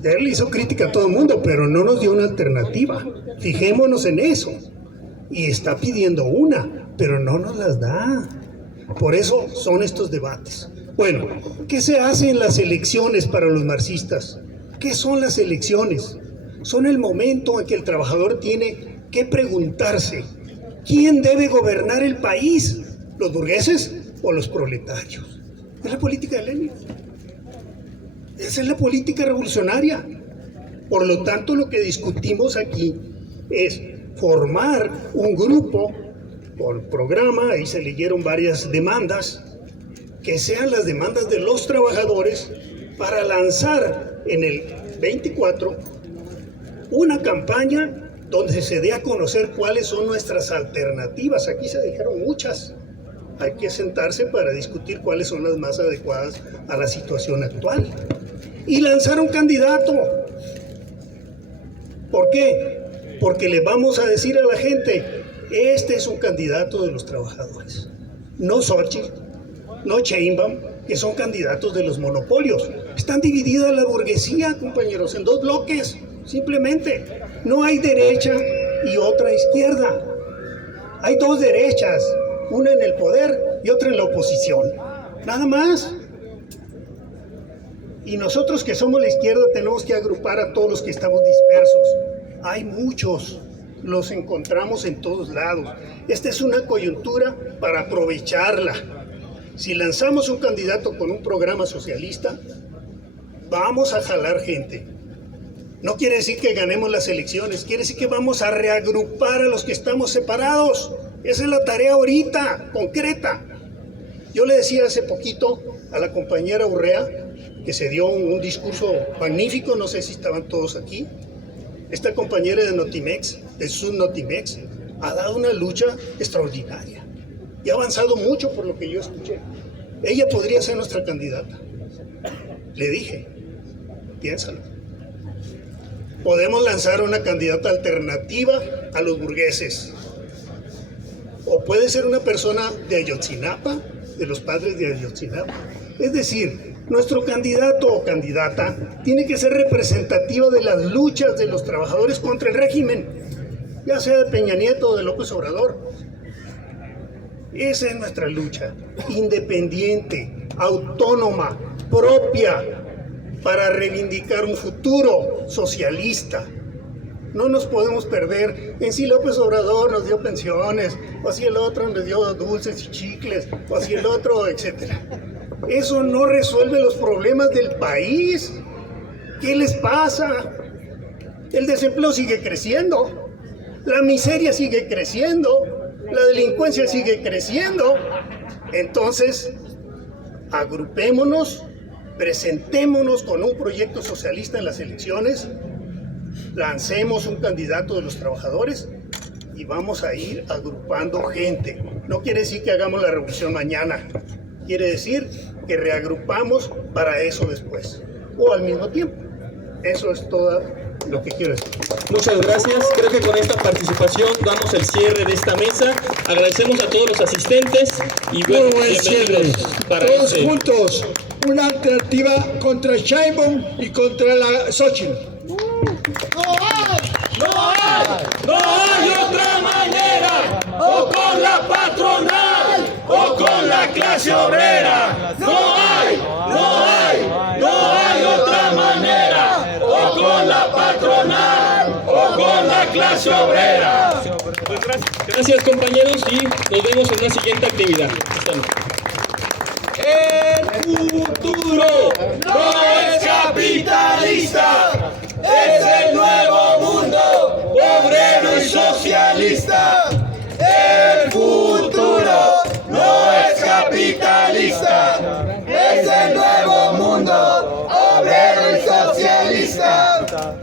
Él hizo crítica a todo el mundo, pero no nos dio una alternativa. Fijémonos en eso. Y está pidiendo una, pero no nos las da. Por eso son estos debates. Bueno, ¿qué se hace en las elecciones para los marxistas? ¿Qué son las elecciones? Son el momento en que el trabajador tiene que preguntarse: ¿quién debe gobernar el país? ¿Los burgueses o los proletarios? Es la política de Lenin. Esa es la política revolucionaria. Por lo tanto, lo que discutimos aquí es formar un grupo por programa. Ahí se leyeron varias demandas, que sean las demandas de los trabajadores, para lanzar en el 24 una campaña donde se dé a conocer cuáles son nuestras alternativas. Aquí se dijeron muchas. Hay que sentarse para discutir cuáles son las más adecuadas a la situación actual. Y lanzar un candidato. ¿Por qué? Porque le vamos a decir a la gente: este es un candidato de los trabajadores. No Xochitl, no Sheinbaum, que son candidatos de los monopolios. Están divididas la burguesía, compañeros, en dos bloques, simplemente. No hay derecha y otra izquierda. Hay dos derechas, una en el poder y otra en la oposición. Nada más. Y nosotros que somos la izquierda tenemos que agrupar a todos los que estamos dispersos. Hay muchos, los encontramos en todos lados. Esta es una coyuntura para aprovecharla. Si lanzamos un candidato con un programa socialista, vamos a jalar gente. No quiere decir que ganemos las elecciones, quiere decir que vamos a reagrupar a los que estamos separados. Esa es la tarea ahorita, concreta. Yo le decía hace poquito a la compañera Urrea, que se dio un discurso magnífico, no sé si estaban todos aquí. Esta compañera de Notimex, de Subnotimex, ha dado una lucha extraordinaria y ha avanzado mucho por lo que yo escuché. Ella podría ser nuestra candidata. Le dije, piénsalo. Podemos lanzar una candidata alternativa a los burgueses. O puede ser una persona de Ayotzinapa, de los padres de Ayotzinapa. Es decir, nuestro candidato o candidata tiene que ser representativa de las luchas de los trabajadores contra el régimen, ya sea de Peña Nieto o de López Obrador. Esa es nuestra lucha, independiente, autónoma, propia, para reivindicar un futuro socialista. No nos podemos perder en si López Obrador nos dio pensiones, o si el otro nos dio dulces y chicles, o si el otro, etcétera. Eso no resuelve los problemas del país. ¿Qué les pasa? El desempleo sigue creciendo, la miseria sigue creciendo, la delincuencia sigue creciendo. Entonces, agrupémonos, presentémonos con un proyecto socialista en las elecciones, lancemos un candidato de los trabajadores y vamos a ir agrupando gente. No quiere decir que hagamos la revolución mañana, quiere decir que reagrupamos para eso después o al mismo tiempo. Eso es todo lo que quiero decir. Muchas gracias. Creo que con esta participación damos el cierre de esta mesa. Agradecemos a todos los asistentes y bueno, bienvenidos para todos juntos, una alternativa contra Sheinbaum y contra la Xochitl. No hay otra manera, o con la patronal, o con la clase obrera. No hay otra manera, o con la patronal, o con la clase obrera. Pues gracias compañeros y nos vemos en una siguiente actividad. El futuro no es capitalista, es el nuevo mundo obrero y socialista. El futuro no es capitalista, es el nuevo mundo obrero y socialista.